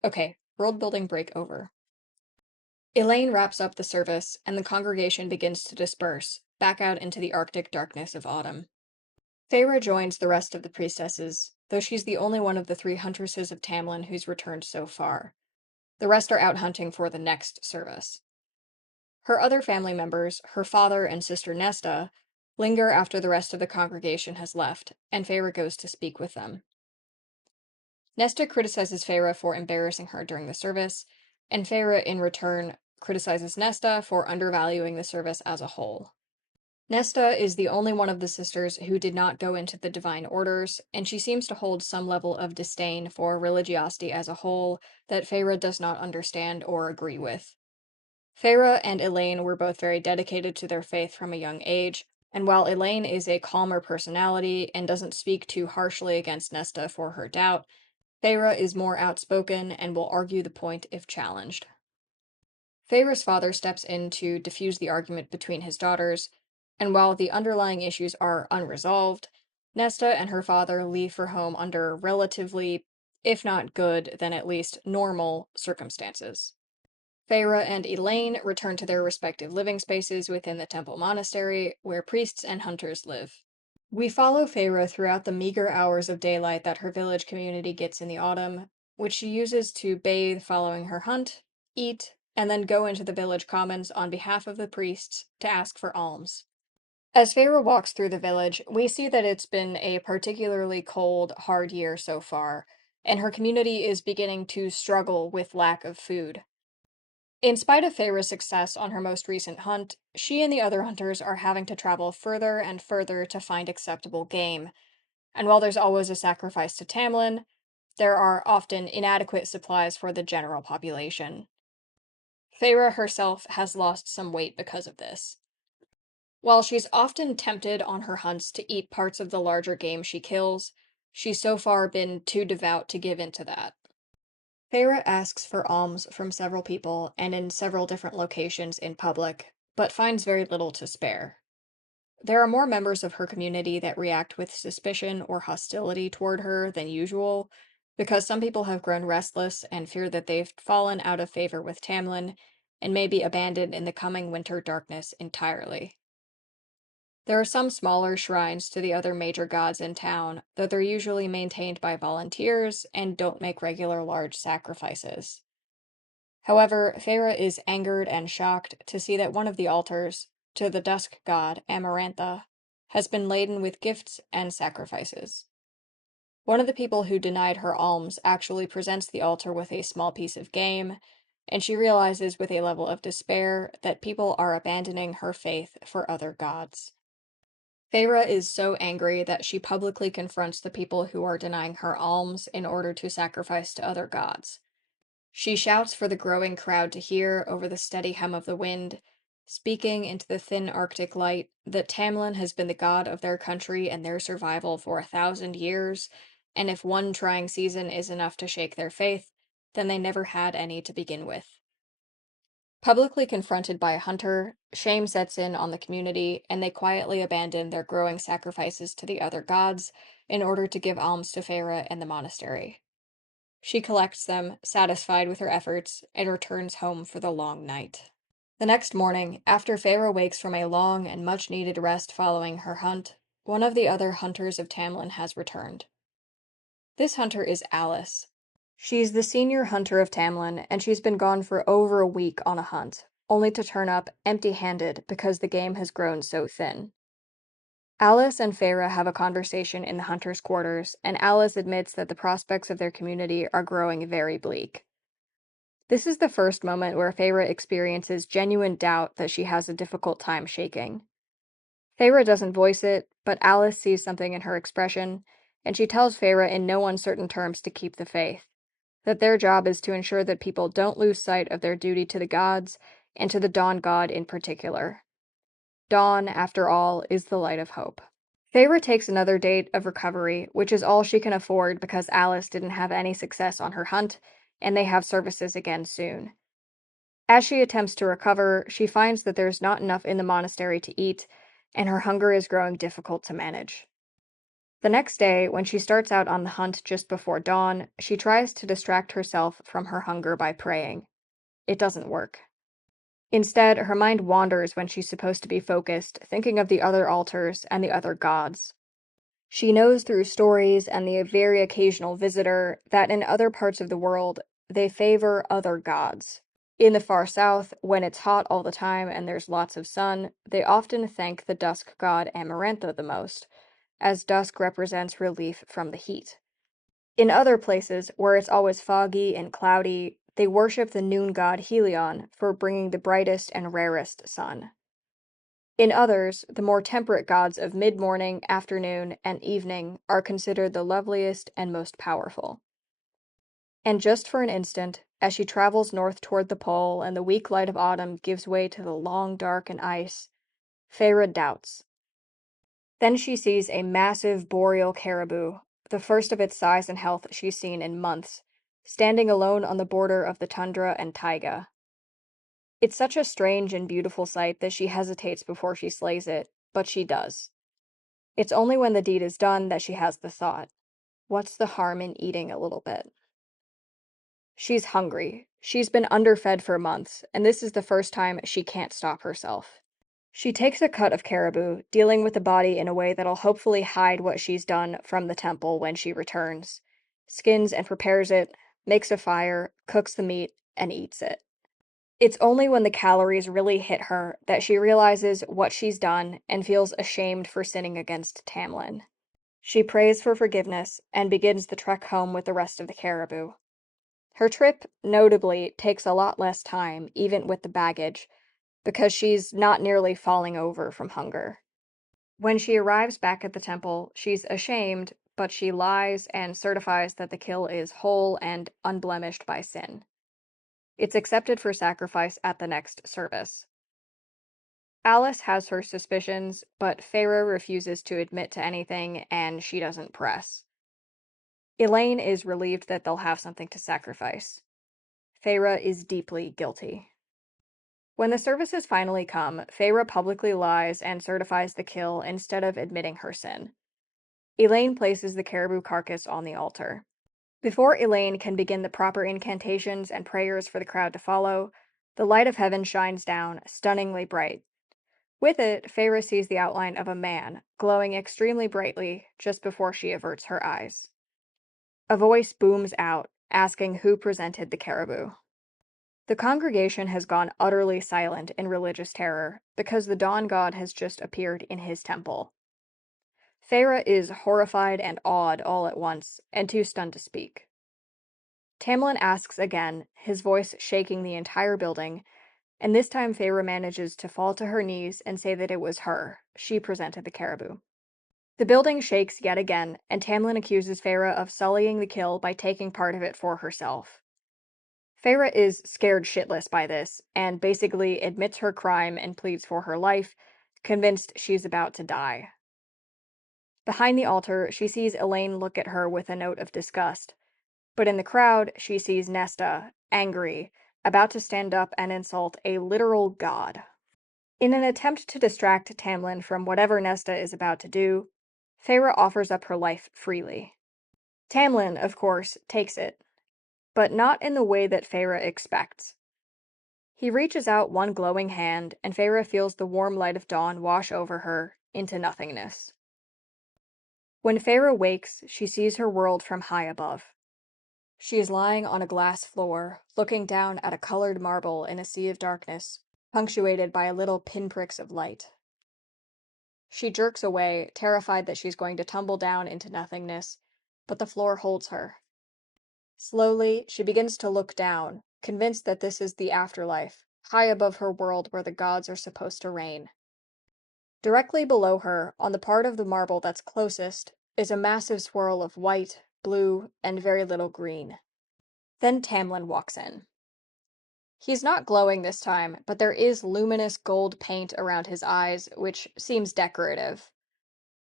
Okay, world building break over. Elaine wraps up the service, and the congregation begins to disperse, back out into the Arctic darkness of autumn. Feyre joins the rest of the priestesses, though she's the only one of the 3 huntresses of Tamlin who's returned so far. The rest are out hunting for the next service. Her other family members, her father and sister Nesta, linger after the rest of the congregation has left, and Feyre goes to speak with them. Nesta criticizes Feyre for embarrassing her during the service, and Feyre, in return, criticizes Nesta for undervaluing the service as a whole. Nesta is the only one of the sisters who did not go into the divine orders, and she seems to hold some level of disdain for religiosity as a whole that Feyre does not understand or agree with. Feyre and Elaine were both very dedicated to their faith from a young age, and while Elaine is a calmer personality and doesn't speak too harshly against Nesta for her doubt, Feyre is more outspoken and will argue the point if challenged. Feyre's father steps in to diffuse the argument between his daughters, and while the underlying issues are unresolved, Nesta and her father leave for home under relatively, if not good, then at least normal circumstances. Feyre and Elaine return to their respective living spaces within the temple monastery, where priests and hunters live. We follow Feyre throughout the meager hours of daylight that her village community gets in the autumn, which she uses to bathe following her hunt, eat, and then go into the village commons on behalf of the priests to ask for alms. As Feyre walks through the village, we see that it's been a particularly cold, hard year so far, and her community is beginning to struggle with lack of food. In spite of Feyre's success on her most recent hunt, she and the other hunters are having to travel further and further to find acceptable game, and while there's always a sacrifice to Tamlin, there are often inadequate supplies for the general population. Feyre herself has lost some weight because of this. While she's often tempted on her hunts to eat parts of the larger game she kills, she's so far been too devout to give in to that. Feyre asks for alms from several people and in several different locations in public, but finds very little to spare. There are more members of her community that react with suspicion or hostility toward her than usual, because some people have grown restless and fear that they've fallen out of favor with Tamlin and may be abandoned in the coming winter darkness entirely. There are some smaller shrines to the other major gods in town, though they're usually maintained by volunteers and don't make regular large sacrifices. However, Feyre is angered and shocked to see that one of the altars, to the dusk god Amarantha, has been laden with gifts and sacrifices. One of the people who denied her alms actually presents the altar with a small piece of game, and she realizes with a level of despair that people are abandoning her faith for other gods. Feyre is so angry that she publicly confronts the people who are denying her alms in order to sacrifice to other gods. She shouts for the growing crowd to hear over the steady hum of the wind, speaking into the thin Arctic light that Tamlin has been the god of their country and their survival for 1,000 years, and if one trying season is enough to shake their faith, then they never had any to begin with. Publicly confronted by a hunter, shame sets in on the community, and they quietly abandon their growing sacrifices to the other gods in order to give alms to Feyre and the monastery. She collects them, satisfied with her efforts, and returns home for the long night. The next morning, after Feyre wakes from a long and much-needed rest following her hunt, one of the other hunters of Tamlin has returned. This hunter is Alice. She's the senior hunter of Tamlin, and she's been gone for over a week on a hunt, only to turn up empty-handed because the game has grown so thin. Alice and Feyre have a conversation in the hunters' quarters, and Alice admits that the prospects of their community are growing very bleak. This is the first moment where Feyre experiences genuine doubt that she has a difficult time shaking. Feyre doesn't voice it, but Alice sees something in her expression, and she tells Feyre in no uncertain terms to keep the faith, that their job is to ensure that people don't lose sight of their duty to the gods, and to the Dawn God in particular. Dawn, after all, is the light of hope. Feyre takes another date of recovery, which is all she can afford because Alice didn't have any success on her hunt, and they have services again soon. As she attempts to recover, she finds that there's not enough in the monastery to eat, and her hunger is growing difficult to manage. The next day, when she starts out on the hunt just before dawn, she tries to distract herself from her hunger by praying. It doesn't work. Instead, her mind wanders when she's supposed to be focused, thinking of the other altars and the other gods. She knows through stories and the very occasional visitor that in other parts of the world, they favor other gods. In the far south, when it's hot all the time and there's lots of sun, they often thank the dusk god Amarantha the most, as dusk represents relief from the heat. In other places, where it's always foggy and cloudy, they worship the noon god Helion for bringing the brightest and rarest sun. In others, the more temperate gods of mid-morning, afternoon, and evening are considered the loveliest and most powerful. And just for an instant, as she travels north toward the pole and the weak light of autumn gives way to the long dark and ice, Feyre doubts. Then she sees a massive boreal caribou, the first of its size and health she's seen in months, standing alone on the border of the tundra and taiga. It's such a strange and beautiful sight that she hesitates before she slays it, but she does. It's only when the deed is done that she has the thought, what's the harm in eating a little bit? She's hungry. She's been underfed for months, and this is the first time she can't stop herself. She takes a cut of caribou, dealing with the body in a way that'll hopefully hide what she's done from the temple when she returns, skins and prepares it, makes a fire, cooks the meat, and eats it. It's only when the calories really hit her that she realizes what she's done and feels ashamed for sinning against Tamlin. She prays for forgiveness and begins the trek home with the rest of the caribou. Her trip, notably, takes a lot less time, even with the baggage, because she's not nearly falling over from hunger. When she arrives back at the temple, she's ashamed, but she lies and certifies that the kill is whole and unblemished by sin. It's accepted for sacrifice at the next service. Alice has her suspicions, but Feyre refuses to admit to anything, and she doesn't press. Elaine is relieved that they'll have something to sacrifice. Feyre is deeply guilty. When the services finally come, Feyre publicly lies and certifies the kill instead of admitting her sin. Elaine places the caribou carcass on the altar. Before Elaine can begin the proper incantations and prayers for the crowd to follow, the light of heaven shines down, stunningly bright. With it, Feyre sees the outline of a man, glowing extremely brightly just before she averts her eyes. A voice booms out, asking who presented the caribou. The congregation has gone utterly silent in religious terror because the Dawn God has just appeared in his temple. Feyre is horrified and awed all at once, and too stunned to speak. Tamlin asks again, his voice shaking the entire building, and this time Feyre manages to fall to her knees and say that it was her. She presented the caribou. The building shakes yet again, and Tamlin accuses Feyre of sullying the kill by taking part of it for herself. Feyre is scared shitless by this, and basically admits her crime and pleads for her life, convinced she's about to die. Behind the altar, she sees Elaine look at her with a note of disgust, but in the crowd, she sees Nesta, angry, about to stand up and insult a literal god. In an attempt to distract Tamlin from whatever Nesta is about to do, Feyre offers up her life freely. Tamlin, of course, takes it, but not in the way that Feyre expects. He reaches out one glowing hand, and Feyre feels the warm light of dawn wash over her into nothingness. When Feyre wakes, she sees her world from high above. She is lying on a glass floor, looking down at a colored marble in a sea of darkness, punctuated by little pinpricks of light. She jerks away, terrified that she's going to tumble down into nothingness, but the floor holds her. Slowly, she begins to look down, convinced that this is the afterlife, high above her world where the gods are supposed to reign. Directly below her, on the part of the marble that's closest, is a massive swirl of white, blue, and very little green. Then Tamlin walks in. He's not glowing this time, but there is luminous gold paint around his eyes, which seems decorative.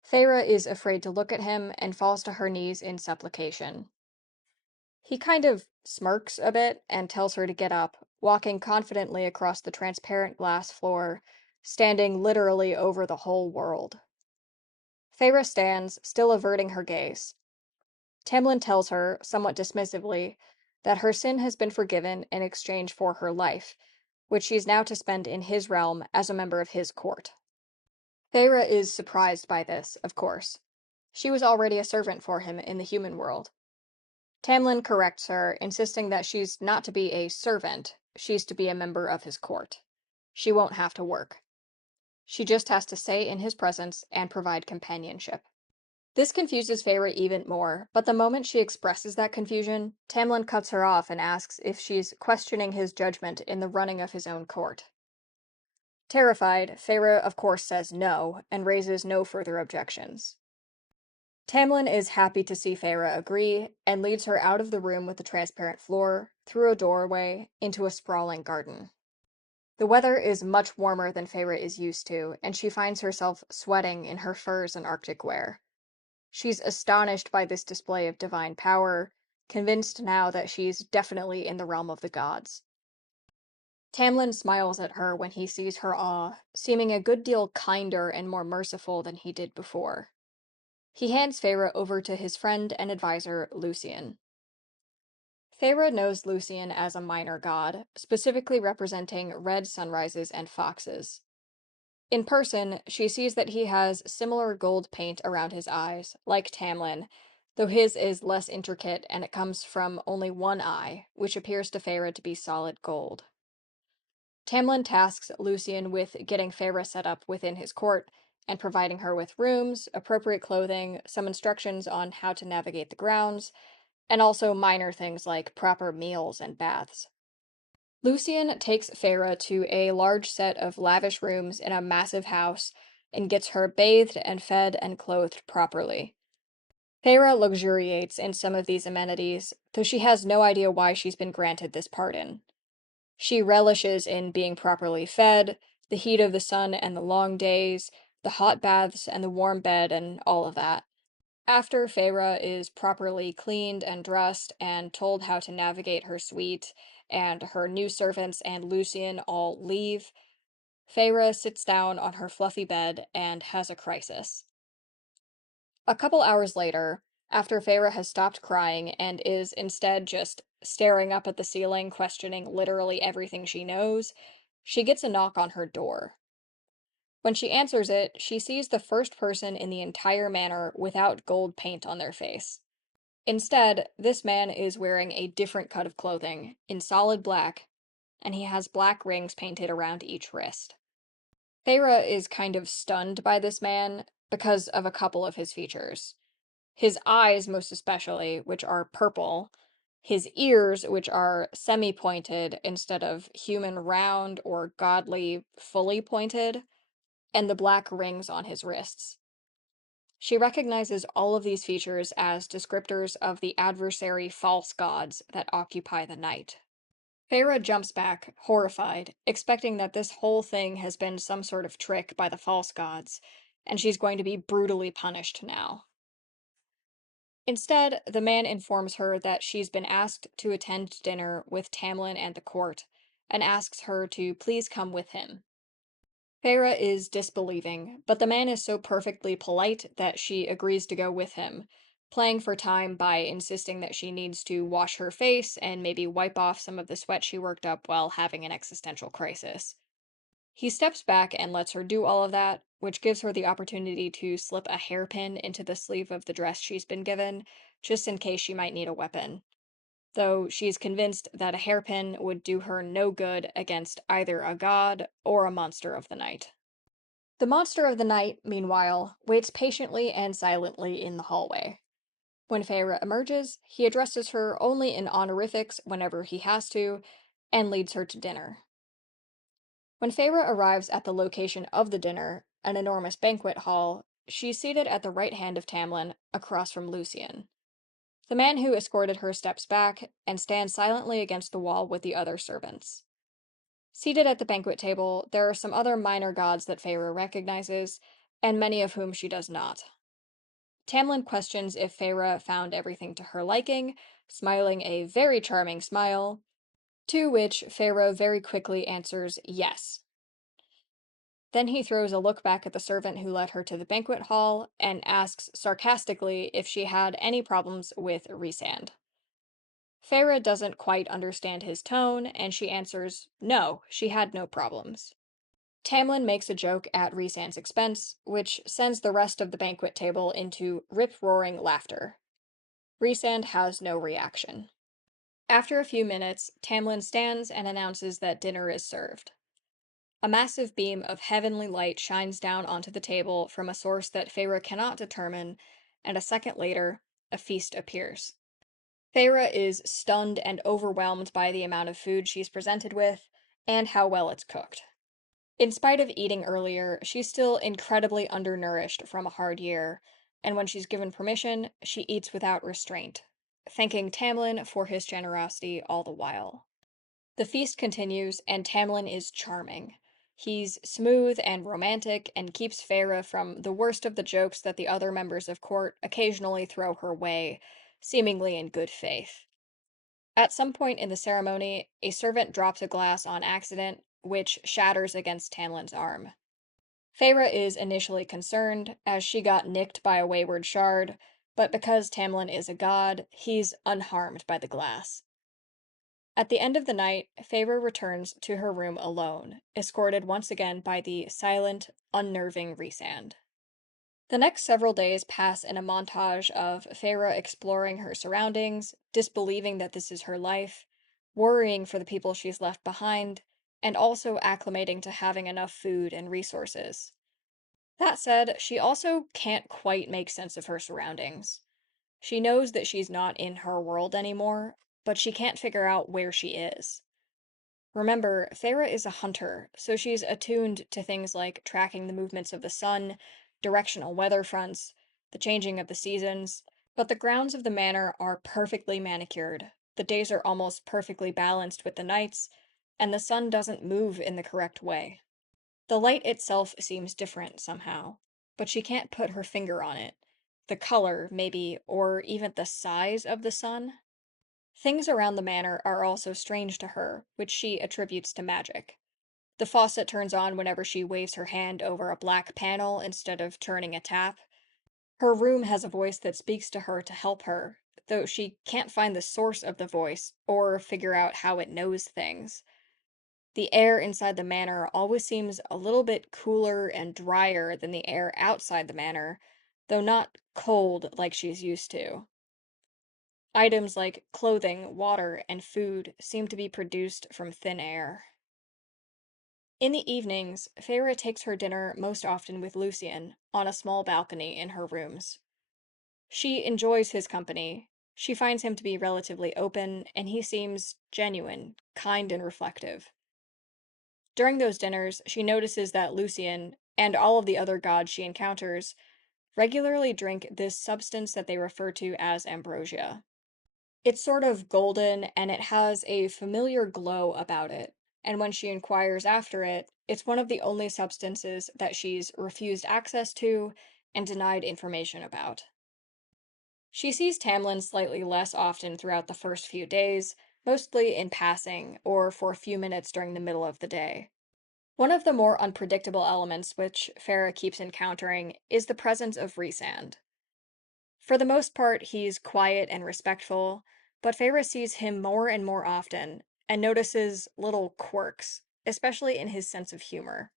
Feyre is afraid to look at him and falls to her knees in supplication. He kind of smirks a bit and tells her to get up, walking confidently across the transparent glass floor, standing literally over the whole world. Feyre stands, still averting her gaze. Tamlin tells her, somewhat dismissively, that her sin has been forgiven in exchange for her life, which she's now to spend in his realm as a member of his court. Feyre is surprised by this, of course. She was already a servant for him in the human world. Tamlin corrects her, insisting that she's not to be a servant, she's to be a member of his court. She won't have to work. She just has to stay in his presence and provide companionship. This confuses Feyre even more, but the moment she expresses that confusion, Tamlin cuts her off and asks if she's questioning his judgment in the running of his own court. Terrified, Feyre of course says no, and raises no further objections. Tamlin is happy to see Feyre agree, and leads her out of the room with the transparent floor, through a doorway, into a sprawling garden. The weather is much warmer than Feyre is used to, and she finds herself sweating in her furs and Arctic wear. She's astonished by this display of divine power, convinced now that she's definitely in the realm of the gods. Tamlin smiles at her when he sees her awe, seeming a good deal kinder and more merciful than he did before. He hands Feyre over to his friend and advisor, Lucien. Feyre knows Lucien as a minor god, specifically representing red sunrises and foxes. In person, she sees that he has similar gold paint around his eyes, like Tamlin, though his is less intricate and it comes from only one eye, which appears to Feyre to be solid gold. Tamlin tasks Lucien with getting Feyre set up within his court and providing her with rooms, appropriate clothing, some instructions on how to navigate the grounds, and also minor things like proper meals and baths. Lucien takes Feyre to a large set of lavish rooms in a massive house and gets her bathed and fed and clothed properly. Feyre luxuriates in some of these amenities, though she has no idea why she's been granted this pardon. She relishes in being properly fed, the heat of the sun and the long days, the hot baths and the warm bed and all of that. After Feyre is properly cleaned and dressed and told how to navigate her suite, and her new servants and Lucien all leave, Feyre sits down on her fluffy bed and has a crisis. A couple hours later, after Feyre has stopped crying and is instead just staring up at the ceiling, questioning literally everything she knows, she gets a knock on her door. When she answers it, she sees the first person in the entire manor without gold paint on their face. Instead, this man is wearing a different cut of clothing, in solid black, and he has black rings painted around each wrist. Feyre is kind of stunned by this man because of a couple of his features. His eyes, most especially, which are purple, his ears, which are semi-pointed instead of human round or godly fully pointed, and the black rings on his wrists. She recognizes all of these features as descriptors of the adversary false gods that occupy the night. Feyre jumps back, horrified, expecting that this whole thing has been some sort of trick by the false gods, and she's going to be brutally punished now. Instead, the man informs her that she's been asked to attend dinner with Tamlin and the court, and asks her to please come with him. Feyre is disbelieving, but the man is so perfectly polite that she agrees to go with him, playing for time by insisting that she needs to wash her face and maybe wipe off some of the sweat she worked up while having an existential crisis. He steps back and lets her do all of that, which gives her the opportunity to slip a hairpin into the sleeve of the dress she's been given, just in case she might need a weapon. Though she's convinced that a hairpin would do her no good against either a god or a monster of the night. The monster of the night, meanwhile, waits patiently and silently in the hallway. When Feyre emerges, he addresses her only in honorifics whenever he has to, and leads her to dinner. When Feyre arrives at the location of the dinner, an enormous banquet hall, she's seated at the right hand of Tamlin, across from Lucien. The man who escorted her steps back and stands silently against the wall with the other servants. Seated at the banquet table, there are some other minor gods that Feyre recognizes, and many of whom she does not. Tamlin questions if Feyre found everything to her liking, smiling a very charming smile, to which Feyre very quickly answers yes. Then he throws a look back at the servant who led her to the banquet hall and asks sarcastically if she had any problems with Rhysand. Feyre doesn't quite understand his tone, and she answers no, she had no problems. Tamlin makes a joke at Rhysand's expense, which sends the rest of the banquet table into rip-roaring laughter. Rhysand has no reaction. After a few minutes, Tamlin stands and announces that dinner is served. A massive beam of heavenly light shines down onto the table from a source that Feyre cannot determine, and a second later, a feast appears. Feyre is stunned and overwhelmed by the amount of food she's presented with, and how well it's cooked. In spite of eating earlier, she's still incredibly undernourished from a hard year, and when she's given permission, she eats without restraint, thanking Tamlin for his generosity all the while. The feast continues, and Tamlin is charming. He's smooth and romantic and keeps Feyre from the worst of the jokes that the other members of court occasionally throw her way, seemingly in good faith. At some point in the ceremony, a servant drops a glass on accident, which shatters against Tamlin's arm. Feyre is initially concerned, as she got nicked by a wayward shard, but because Tamlin is a god, he's unharmed by the glass. At the end of the night, Feyre returns to her room alone, escorted once again by the silent, unnerving Rhysand. The next several days pass in a montage of Feyre exploring her surroundings, disbelieving that this is her life, worrying for the people she's left behind, and also acclimating to having enough food and resources. That said, she also can't quite make sense of her surroundings. She knows that she's not in her world anymore, but she can't figure out where she is. Remember, Feyre is a hunter, so she's attuned to things like tracking the movements of the sun, directional weather fronts, the changing of the seasons, but the grounds of the manor are perfectly manicured, the days are almost perfectly balanced with the nights, and the sun doesn't move in the correct way. The light itself seems different somehow, but she can't put her finger on it. The color, maybe, or even the size of the sun. Things around the manor are also strange to her, which she attributes to magic. The faucet turns on whenever she waves her hand over a black panel instead of turning a tap. Her room has a voice that speaks to her to help her, though she can't find the source of the voice or figure out how it knows things. The air inside the manor always seems a little bit cooler and drier than the air outside the manor, though not cold like she's used to. Items like clothing, water, and food seem to be produced from thin air. In the evenings, Feyre takes her dinner most often with Lucien, on a small balcony in her rooms. She enjoys his company, She finds him to be relatively open, and he seems genuine, kind, and reflective. During those dinners, she notices that Lucian, and all of the other gods she encounters, regularly drink this substance that they refer to as ambrosia. It's sort of golden and it has a familiar glow about it, and when she inquires after it, it's one of the only substances that she's refused access to and denied information about. She sees Tamlin slightly less often throughout the first few days, mostly in passing or for a few minutes during the middle of the day. One of the more unpredictable elements which Feyre keeps encountering is the presence of Rhysand. For the most part, he's quiet and respectful, but Feyre sees him more and more often and notices little quirks, especially in his sense of humor.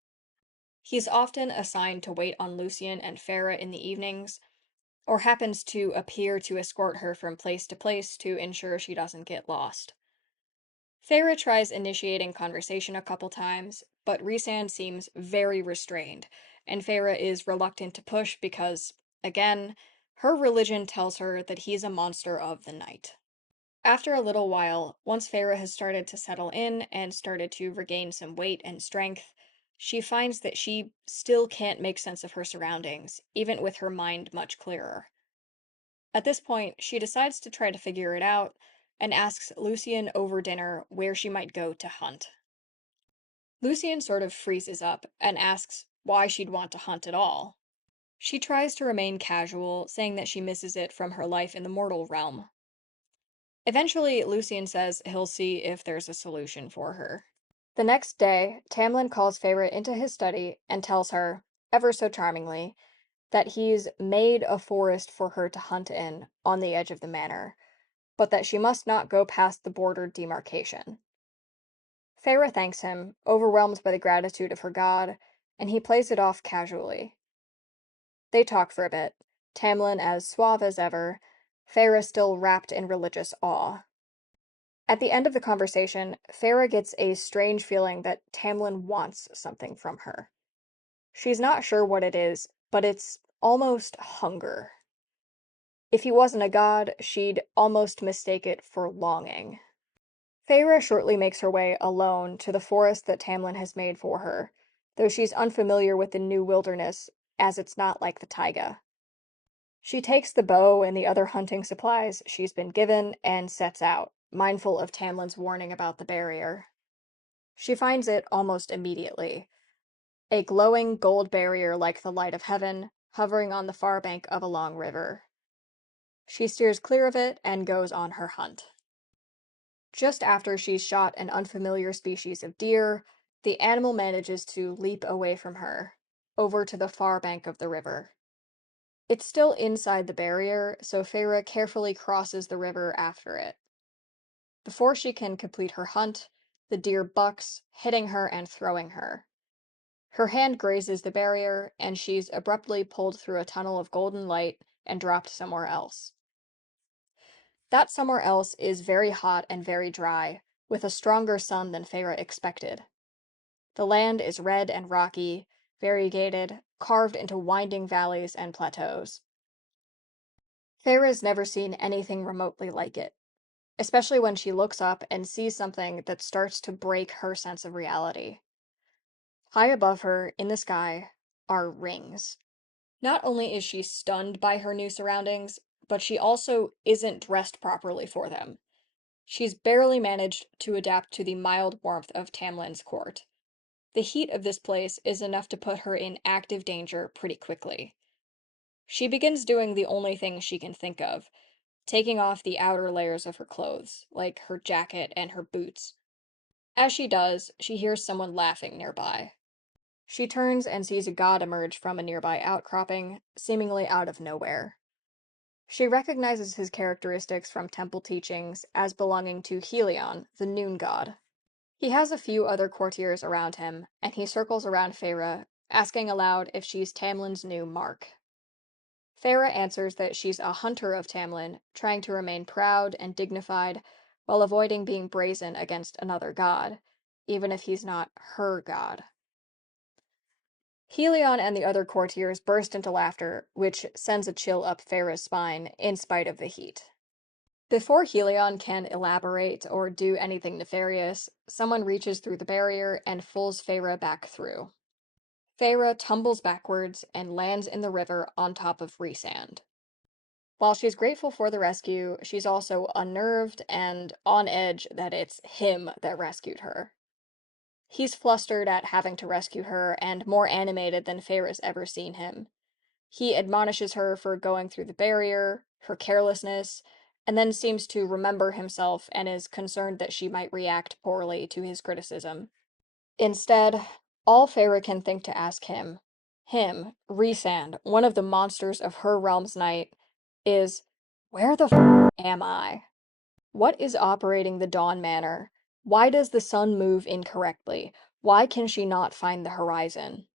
He's often assigned to wait on Lucian and Feyre in the evenings, or happens to appear to escort her from place to place to ensure she doesn't get lost. Feyre tries initiating conversation a couple times, but Rhysand seems very restrained, and Feyre is reluctant to push because, again, her religion tells her that he's a monster of the night. After a little while, once Feyre has started to settle in and started to regain some weight and strength, she finds that she still can't make sense of her surroundings, even with her mind much clearer. At this point, she decides to try to figure it out and asks Lucian over dinner where she might go to hunt. Lucian sort of freezes up and asks why she'd want to hunt at all. She tries to remain casual, saying that she misses it from her life in the mortal realm. Eventually, Lucian says he'll see if there's a solution for her. The next day, Tamlin calls Feyre into his study and tells her, ever so charmingly, that he's made a forest for her to hunt in on the edge of the manor, but that she must not go past the border demarcation. Feyre thanks him, overwhelmed by the gratitude of her god, and he plays it off casually. They talk for a bit, Tamlin as suave as ever, Feyre still wrapped in religious awe. At the end of the conversation, Feyre gets a strange feeling that Tamlin wants something from her. She's not sure what it is, but it's almost hunger. If he wasn't a god, she'd almost mistake it for longing. Feyre shortly makes her way alone to the forest that Tamlin has made for her, though she's unfamiliar with the new wilderness, as it's not like the taiga. She takes the bow and the other hunting supplies she's been given and sets out, mindful of Tamlin's warning about the barrier. She finds it almost immediately, a glowing gold barrier like the light of heaven, hovering on the far bank of a long river. She steers clear of it and goes on her hunt. Just after she's shot an unfamiliar species of deer, the animal manages to leap away from her, over to the far bank of the river. It's still inside the barrier, so Feyre carefully crosses the river after it. Before she can complete her hunt, the deer bucks, hitting her and throwing her. Her hand grazes the barrier, and she's abruptly pulled through a tunnel of golden light and dropped somewhere else. That somewhere else is very hot and very dry, with a stronger sun than Feyre expected. The land is red and rocky, variegated, carved into winding valleys and plateaus. Feyre's never seen anything remotely like it, especially when she looks up and sees something that starts to break her sense of reality. High above her, in the sky, are rings. Not only is she stunned by her new surroundings, but she also isn't dressed properly for them. She's barely managed to adapt to the mild warmth of Tamlin's court. The heat of this place is enough to put her in active danger pretty quickly. She begins doing the only thing she can think of, taking off the outer layers of her clothes, like her jacket and her boots. As she does, she hears someone laughing nearby. She turns and sees a god emerge from a nearby outcropping, seemingly out of nowhere. She recognizes his characteristics from temple teachings as belonging to Helion, the noon god. He has a few other courtiers around him, and he circles around Feyre, asking aloud if she's Tamlin's new mark. Feyre answers that she's a hunter of Tamlin, trying to remain proud and dignified while avoiding being brazen against another god, even if he's not her god. Helion and the other courtiers burst into laughter, which sends a chill up Feyre's spine in spite of the heat. Before Helion can elaborate or do anything nefarious, someone reaches through the barrier and pulls Feyre back through. Feyre tumbles backwards and lands in the river on top of Rhysand. While she's grateful for the rescue, she's also unnerved and on edge that it's him that rescued her. He's flustered at having to rescue her and more animated than Feyre's ever seen him. He admonishes her for going through the barrier, her carelessness, and then seems to remember himself and is concerned that she might react poorly to his criticism. Instead, all Feyre can think to ask him, Rhysand, one of the monsters of her realm's night, is, where the am I? What is operating the Dawn Manor? Why does the sun move incorrectly? Why can she not find the horizon?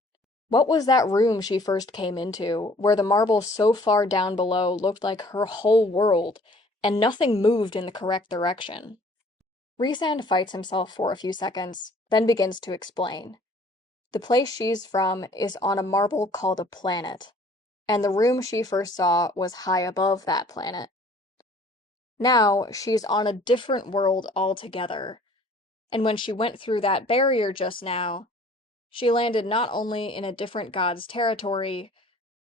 What was that room she first came into, where the marble so far down below looked like her whole world, and nothing moved in the correct direction? Rhysand fights himself for a few seconds, then begins to explain. The place she's from is on a marble called a planet, and the room she first saw was high above that planet. Now, she's on a different world altogether, and when she went through that barrier just now, she landed not only in a different god's territory,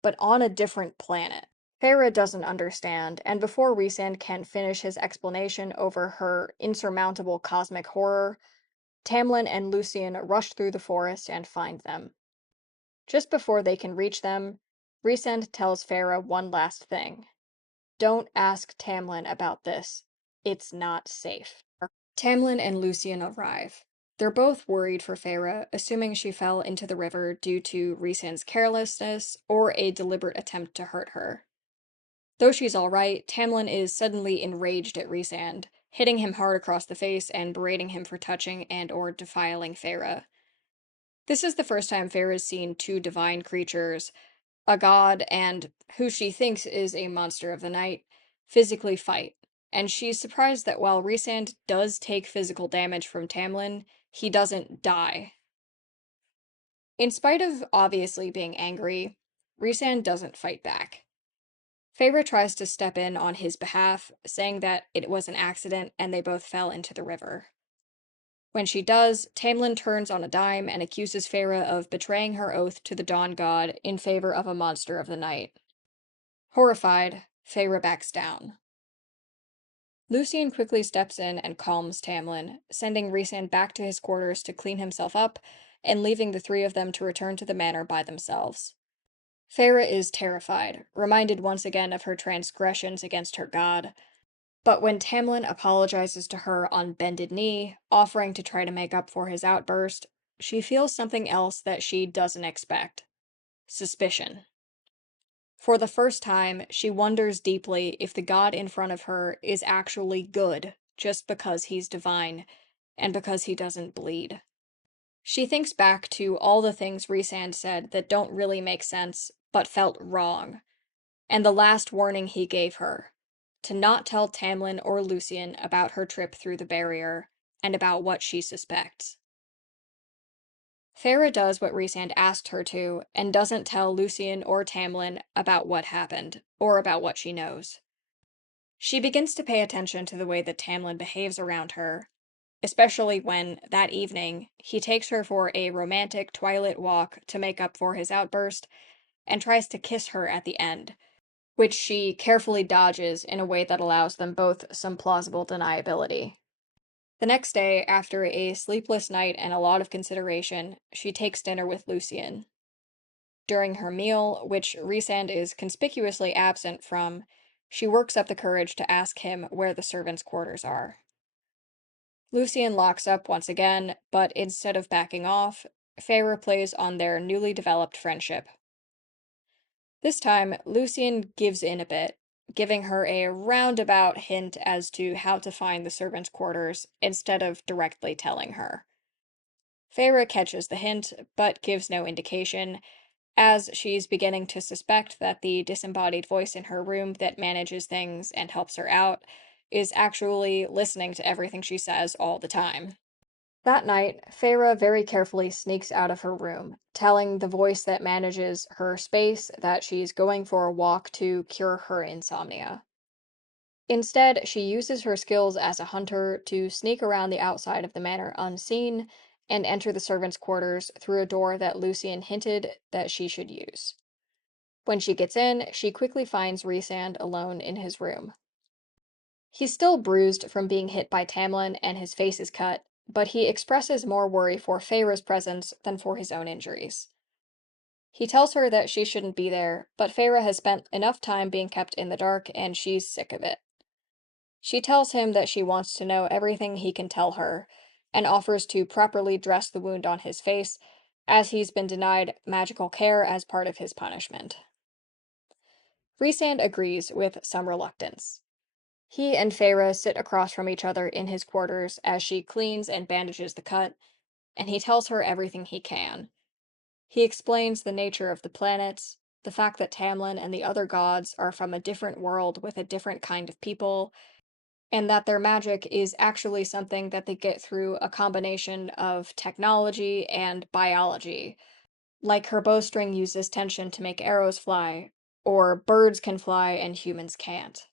but on a different planet. Feyre doesn't understand, and before Rhysand can finish his explanation over her insurmountable cosmic horror, Tamlin and Lucian rush through the forest and find them. Just before they can reach them, Rhysand tells Feyre one last thing. Don't ask Tamlin about this. It's not safe. Tamlin and Lucian arrive. They're both worried for Feyre, assuming she fell into the river due to Rhysand's carelessness or a deliberate attempt to hurt her. Though she's alright, Tamlin is suddenly enraged at Rhysand, hitting him hard across the face and berating him for touching and or defiling Feyre. This is the first time Feyre's seen two divine creatures, a god and who she thinks is a monster of the night, physically fight, and she's surprised that while Rhysand does take physical damage from Tamlin, he doesn't die. In spite of obviously being angry, Rhysand doesn't fight back. Feyre tries to step in on his behalf, saying that it was an accident and they both fell into the river. When she does, Tamlin turns on a dime and accuses Feyre of betraying her oath to the Dawn God in favor of a monster of the night. Horrified, Feyre backs down. Lucian quickly steps in and calms Tamlin, sending Rhysand back to his quarters to clean himself up and leaving the three of them to return to the manor by themselves. Feyre is terrified, reminded once again of her transgressions against her god. But when Tamlin apologizes to her on bended knee, offering to try to make up for his outburst, she feels something else that she doesn't expect. Suspicion. For the first time, she wonders deeply if the god in front of her is actually good just because he's divine, and because he doesn't bleed. She thinks back to all the things Rhysand said that don't really make sense, but felt wrong, and the last warning he gave her, to not tell Tamlin or Lucian about her trip through the barrier, and about what she suspects. Feyre does what Rhysand asked her to, and doesn't tell Lucian or Tamlin about what happened, or about what she knows. She begins to pay attention to the way that Tamlin behaves around her, especially when, that evening, he takes her for a romantic twilight walk to make up for his outburst, and tries to kiss her at the end, which she carefully dodges in a way that allows them both some plausible deniability. The next day, after a sleepless night and a lot of consideration, she takes dinner with Lucian. During her meal, which Rhysand is conspicuously absent from, she works up the courage to ask him where the servants' quarters are. Lucian locks up once again, but instead of backing off, Feyre plays on their newly developed friendship. This time, Lucian gives in a bit, giving her a roundabout hint as to how to find the servants' quarters instead of directly telling her. Feyre catches the hint, but gives no indication, as she's beginning to suspect that the disembodied voice in her room that manages things and helps her out is actually listening to everything she says all the time. That night, Feyre very carefully sneaks out of her room, telling the voice that manages her space that she's going for a walk to cure her insomnia. Instead, she uses her skills as a hunter to sneak around the outside of the manor unseen and enter the servants' quarters through a door that Lucian hinted that she should use. When she gets in, she quickly finds Rhysand alone in his room. He's still bruised from being hit by Tamlin and his face is cut, but he expresses more worry for Feyre's presence than for his own injuries. He tells her that she shouldn't be there, but Feyre has spent enough time being kept in the dark and she's sick of it. She tells him that she wants to know everything he can tell her, and offers to properly dress the wound on his face, as he's been denied magical care as part of his punishment. Rhysand agrees with some reluctance. He and Feyre sit across from each other in his quarters as she cleans and bandages the cut, and he tells her everything he can. He explains the nature of the planets, the fact that Tamlin and the other gods are from a different world with a different kind of people, and that their magic is actually something that they get through a combination of technology and biology. Like her bowstring uses tension to make arrows fly, or birds can fly and humans can't.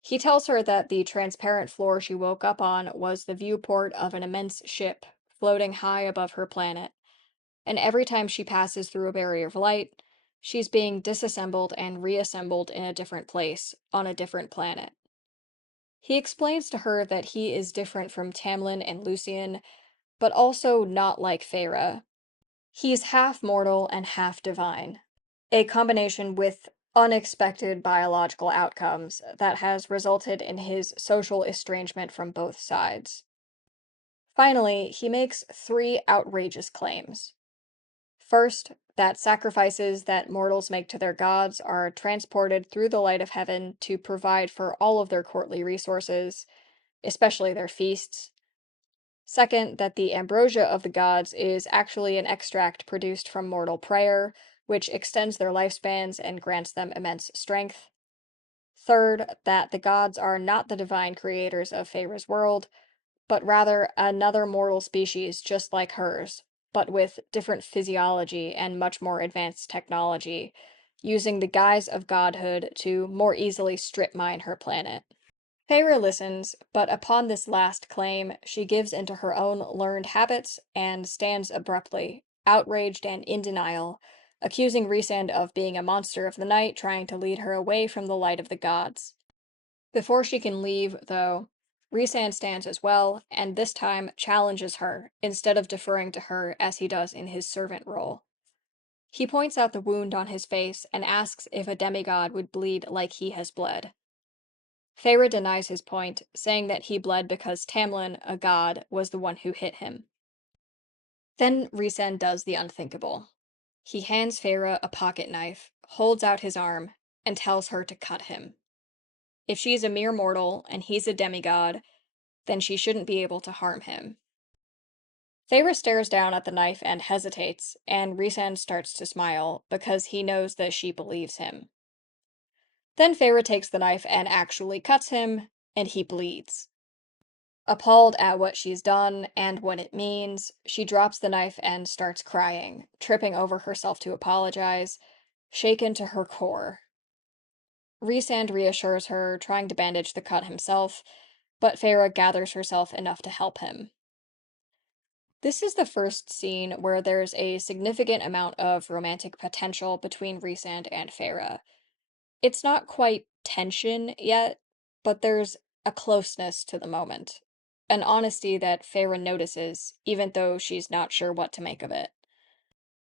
He tells her that the transparent floor she woke up on was the viewport of an immense ship floating high above her planet, and every time she passes through a barrier of light, she's being disassembled and reassembled in a different place, on a different planet. He explains to her that he is different from Tamlin and Lucian, but also not like Feyre. He's half mortal and half divine, a combination with unexpected biological outcomes that has resulted in his social estrangement from both sides. Finally, he makes 3 outrageous claims. First, that sacrifices that mortals make to their gods are transported through the light of heaven to provide for all of their courtly resources, especially their feasts. Second, that the ambrosia of the gods is actually an extract produced from mortal prayer, which extends their lifespans and grants them immense strength. Third, that the gods are not the divine creators of Feyre's world, but rather another mortal species just like hers, but with different physiology and much more advanced technology, using the guise of godhood to more easily strip mine her planet. Feyre listens, but upon this last claim, she gives into her own learned habits and stands abruptly, outraged and in denial, accusing Rhysand of being a monster of the night trying to lead her away from the light of the gods. Before she can leave, though, Rhysand stands as well, and this time challenges her, instead of deferring to her as he does in his servant role. He points out the wound on his face and asks if a demigod would bleed like he has bled. Feyre denies his point, saying that he bled because Tamlin, a god, was the one who hit him. Then Rhysand does the unthinkable. He hands Feyre a pocket knife, holds out his arm, and tells her to cut him. If she's a mere mortal and he's a demigod, then she shouldn't be able to harm him. Feyre stares down at the knife and hesitates, and Rhysand starts to smile because he knows that she believes him. Then Feyre takes the knife and actually cuts him, and he bleeds. Appalled at what she's done and what it means, she drops the knife and starts crying, tripping over herself to apologize, shaken to her core. Rhysand reassures her, trying to bandage the cut himself, but Feyre gathers herself enough to help him. This is the first scene where there's a significant amount of romantic potential between Rhysand and Feyre. It's not quite tension yet, but there's a closeness to the moment, an honesty that Feyre notices, even though she's not sure what to make of it.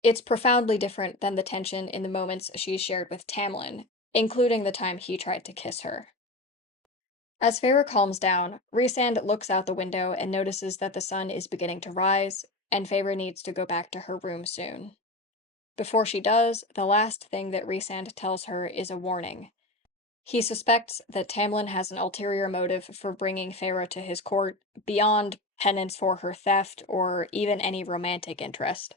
It's profoundly different than the tension in the moments she shared with Tamlin, including the time he tried to kiss her. As Feyre calms down, Rhysand looks out the window and notices that the sun is beginning to rise, and Feyre needs to go back to her room soon. Before she does, the last thing that Rhysand tells her is a warning. He suspects that Tamlin has an ulterior motive for bringing Feyre to his court beyond penance for her theft or even any romantic interest.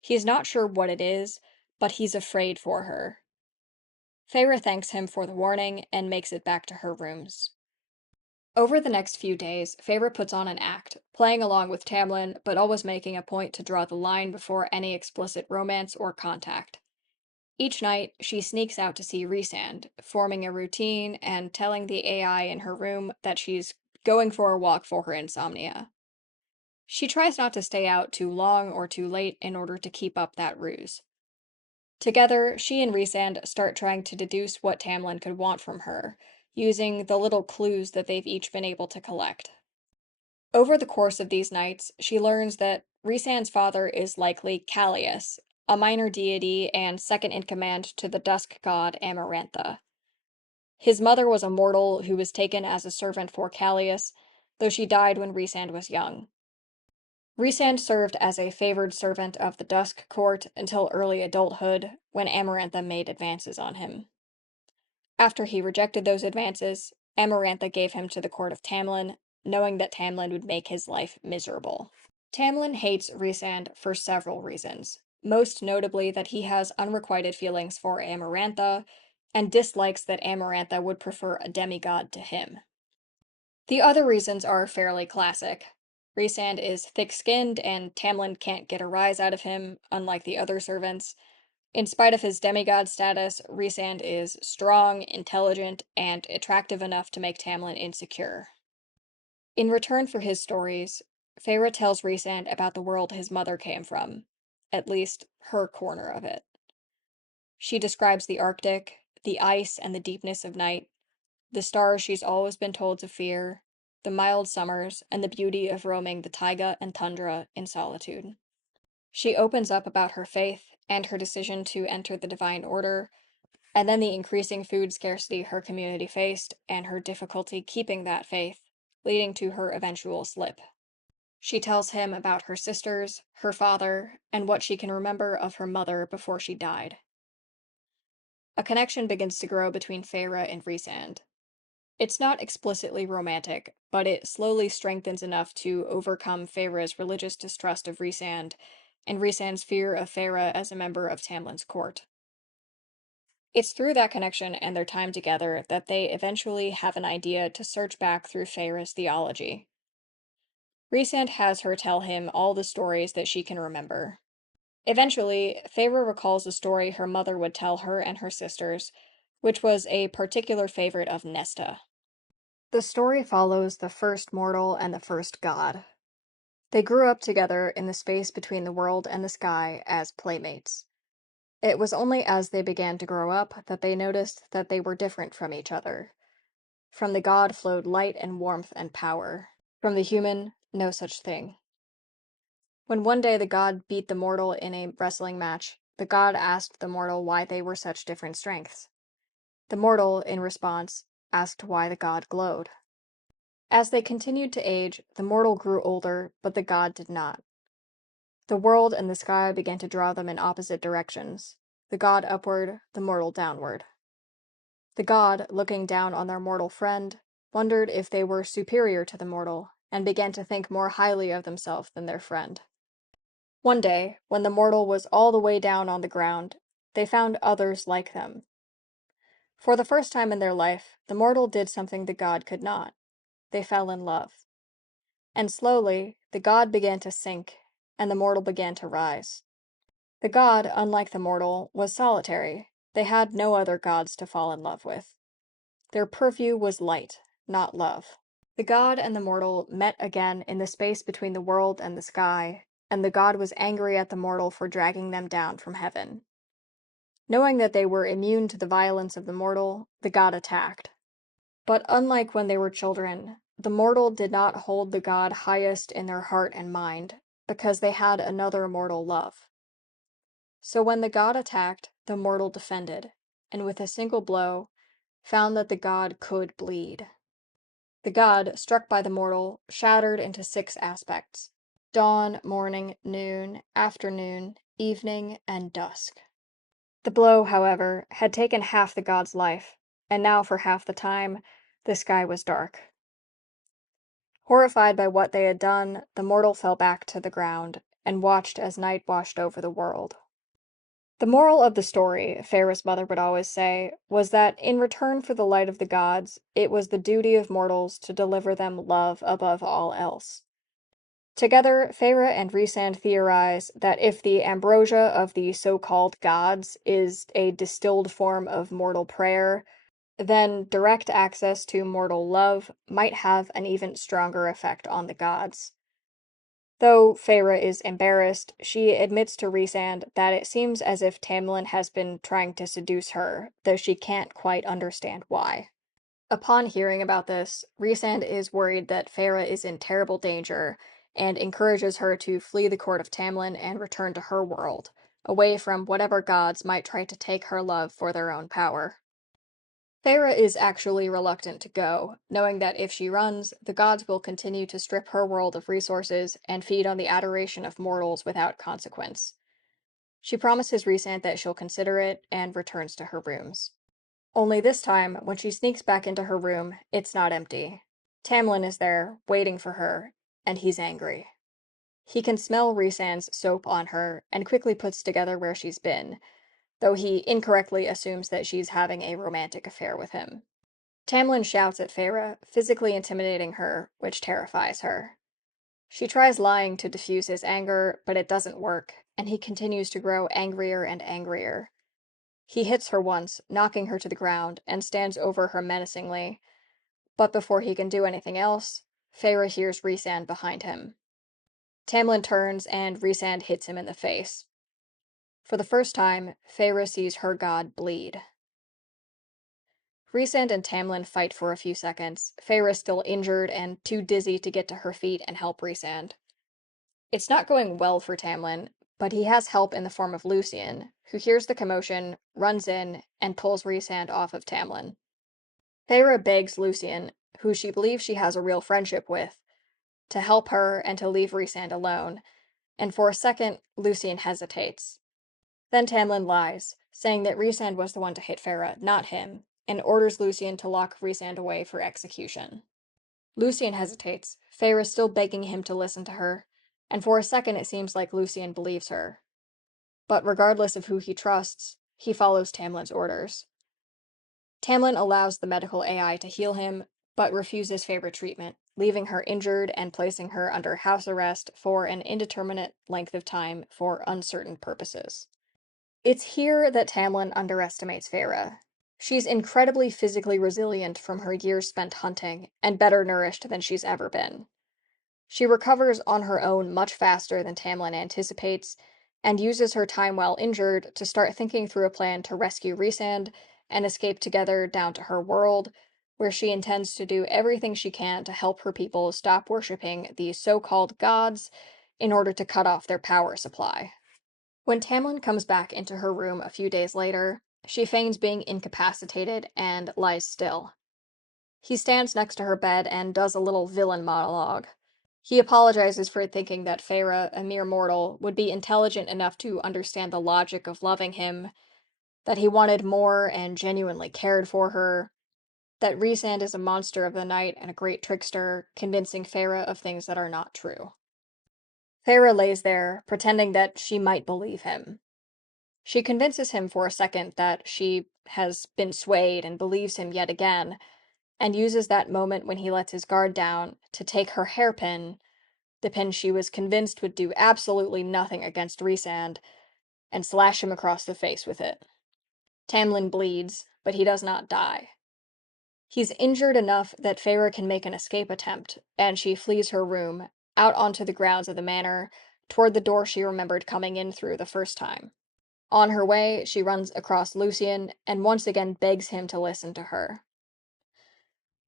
He's not sure what it is, but he's afraid for her. Feyre thanks him for the warning and makes it back to her rooms. Over the next few days, Feyre puts on an act, playing along with Tamlin, but always making a point to draw the line before any explicit romance or contact. Each night, she sneaks out to see Rhysand, forming a routine and telling the AI in her room that she's going for a walk for her insomnia. She tries not to stay out too long or too late in order to keep up that ruse. Together, she and Rhysand start trying to deduce what Tamlin could want from her, using the little clues that they've each been able to collect. Over the course of these nights, she learns that Rhysand's father is likely Callias, a minor deity and second in command to the dusk god Amarantha. His mother was a mortal who was taken as a servant for Callias, though she died when Rhysand was young. Rhysand served as a favored servant of the Dusk Court until early adulthood, when Amarantha made advances on him. After he rejected those advances, Amarantha gave him to the court of Tamlin, knowing that Tamlin would make his life miserable. Tamlin hates Rhysand for several reasons, most notably that he has unrequited feelings for Amarantha, and dislikes that Amarantha would prefer a demigod to him. The other reasons are fairly classic. Rhysand is thick-skinned, and Tamlin can't get a rise out of him, unlike the other servants. In spite of his demigod status, Rhysand is strong, intelligent, and attractive enough to make Tamlin insecure. In return for his stories, Feyre tells Rhysand about the world his mother came from, at least her corner of it. She describes the Arctic, the ice and the deepness of night, the stars she's always been told to fear, the mild summers, and the beauty of roaming the taiga and tundra in solitude. She opens up about her faith and her decision to enter the Divine Order, and then the increasing food scarcity her community faced and her difficulty keeping that faith, leading to her eventual slip. She tells him about her sisters, her father, and what she can remember of her mother before she died. A connection begins to grow between Feyre and Rhysand. It's not explicitly romantic, but it slowly strengthens enough to overcome Feyre's religious distrust of Rhysand and Rhysand's fear of Feyre as a member of Tamlin's court. It's through that connection and their time together that they eventually have an idea to search back through Feyre's theology. Rhysand has her tell him all the stories that she can remember. Eventually, Feyre recalls a story her mother would tell her and her sisters, which was a particular favorite of Nesta. The story follows the first mortal and the first god. They grew up together in the space between the world and the sky as playmates. It was only as they began to grow up that they noticed that they were different from each other. From the god flowed light and warmth and power. From the human, no such thing. When one day the god beat the mortal in a wrestling match, the god asked the mortal why they were such different strengths. The mortal, in response, asked why the god glowed. As they continued to age, the mortal grew older, but the god did not. The world and the sky began to draw them in opposite directions, the god upward, the mortal downward. The god, looking down on their mortal friend, wondered if they were superior to the mortal, and began to think more highly of themselves than their friend. One day, when the mortal was all the way down on the ground, they found others like them. For the first time in their life, the mortal did something the god could not. They fell in love. And slowly, the god began to sink, and the mortal began to rise. The god, unlike the mortal, was solitary. They had no other gods to fall in love with. Their purview was light, not love. The god and the mortal met again in the space between the world and the sky, and the god was angry at the mortal for dragging them down from heaven. Knowing that they were immune to the violence of the mortal, the god attacked. But unlike when they were children, the mortal did not hold the god highest in their heart and mind, because they had another mortal love. So when the god attacked, the mortal defended, and with a single blow, found that the god could bleed. The god, struck by the mortal, shattered into 6 aspects: dawn, morning, noon, afternoon, evening, and dusk. The blow, however, had taken half the god's life, and now for half the time, the sky was dark. Horrified by what they had done, the mortal fell back to the ground, and watched as night washed over the world. The moral of the story, Feyre's mother would always say, was that in return for the light of the gods, it was the duty of mortals to deliver them love above all else. Together, Feyre and Rhysand theorize that if the ambrosia of the so-called gods is a distilled form of mortal prayer, then direct access to mortal love might have an even stronger effect on the gods. Though Feyre is embarrassed, she admits to Rhysand that it seems as if Tamlin has been trying to seduce her, though she can't quite understand why. Upon hearing about this, Rhysand is worried that Feyre is in terrible danger and encourages her to flee the court of Tamlin and return to her world, away from whatever gods might try to take her love for their own power. Feyre is actually reluctant to go, knowing that if she runs, the gods will continue to strip her world of resources and feed on the adoration of mortals without consequence. She promises Rhysand that she'll consider it and returns to her rooms. Only this time, when she sneaks back into her room, it's not empty. Tamlin is there, waiting for her, and he's angry. He can smell Rhysand's soap on her and quickly puts together where she's been, though he incorrectly assumes that she's having a romantic affair with him. Tamlin shouts at Feyre, physically intimidating her, which terrifies her. She tries lying to diffuse his anger, but it doesn't work, and he continues to grow angrier and angrier. He hits her once, knocking her to the ground, and stands over her menacingly. But before he can do anything else, Feyre hears Rhysand behind him. Tamlin turns, and Rhysand hits him in the face. For the first time, Feyre sees her god bleed. Rhysand and Tamlin fight for a few seconds, Feyre still injured and too dizzy to get to her feet and help Rhysand. It's not going well for Tamlin, but he has help in the form of Lucien, who hears the commotion, runs in, and pulls Rhysand off of Tamlin. Feyre begs Lucien, who she believes she has a real friendship with, to help her and to leave Rhysand alone, and for a second, Lucien hesitates. Then Tamlin lies, saying that Rhysand was the one to hit Feyre, not him, and orders Lucien to lock Rhysand away for execution. Lucien hesitates, Feyre still begging him to listen to her, and for a second it seems like Lucien believes her. But regardless of who he trusts, he follows Tamlin's orders. Tamlin allows the medical AI to heal him, but refuses Feyre treatment, leaving her injured and placing her under house arrest for an indeterminate length of time for uncertain purposes. It's here that Tamlin underestimates Feyre. She's incredibly physically resilient from her years spent hunting, and better nourished than she's ever been. She recovers on her own much faster than Tamlin anticipates, and uses her time while injured to start thinking through a plan to rescue Rhysand and escape together down to her world, where she intends to do everything she can to help her people stop worshipping these so-called gods in order to cut off their power supply. When Tamlin comes back into her room a few days later, she feigns being incapacitated and lies still. He stands next to her bed and does a little villain monologue. He apologizes for thinking that Feyre, a mere mortal, would be intelligent enough to understand the logic of loving him, that he wanted more and genuinely cared for her, that Rhysand is a monster of the night and a great trickster, convincing Feyre of things that are not true. Feyre lays there, pretending that she might believe him. She convinces him for a second that she has been swayed and believes him yet again, and uses that moment when he lets his guard down to take her hairpin, the pin she was convinced would do absolutely nothing against Rhysand, and slash him across the face with it. Tamlin bleeds, but he does not die. He's injured enough that Feyre can make an escape attempt, and she flees her room, out onto the grounds of the manor, toward the door she remembered coming in through the first time. On her way, she runs across Lucien, and once again begs him to listen to her.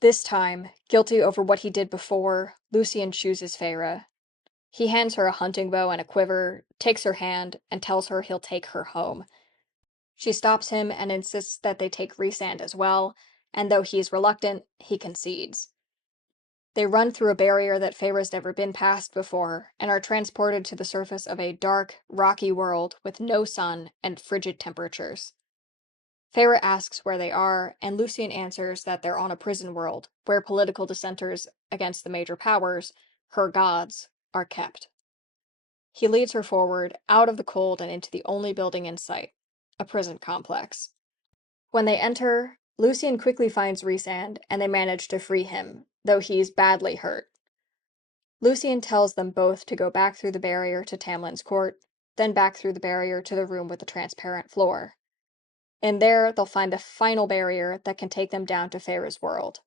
This time, guilty over what he did before, Lucien chooses Feyre. He hands her a hunting bow and a quiver, takes her hand, and tells her he'll take her home. She stops him and insists that they take Rhysand as well, and though he's reluctant, he concedes. They run through a barrier that Feyre's never been past before, and are transported to the surface of a dark, rocky world with no sun and frigid temperatures. Feyre asks where they are, and Lucien answers that they're on a prison world, where political dissenters against the major powers, her gods, are kept. He leads her forward, out of the cold and into the only building in sight, a prison complex. When they enter, Lucien quickly finds Rhysand, and they manage to free him, though he's badly hurt. Lucian tells them both to go back through the barrier to Tamlin's court, then back through the barrier to the room with the transparent floor. In there, they'll find the final barrier that can take them down to Feyre's world.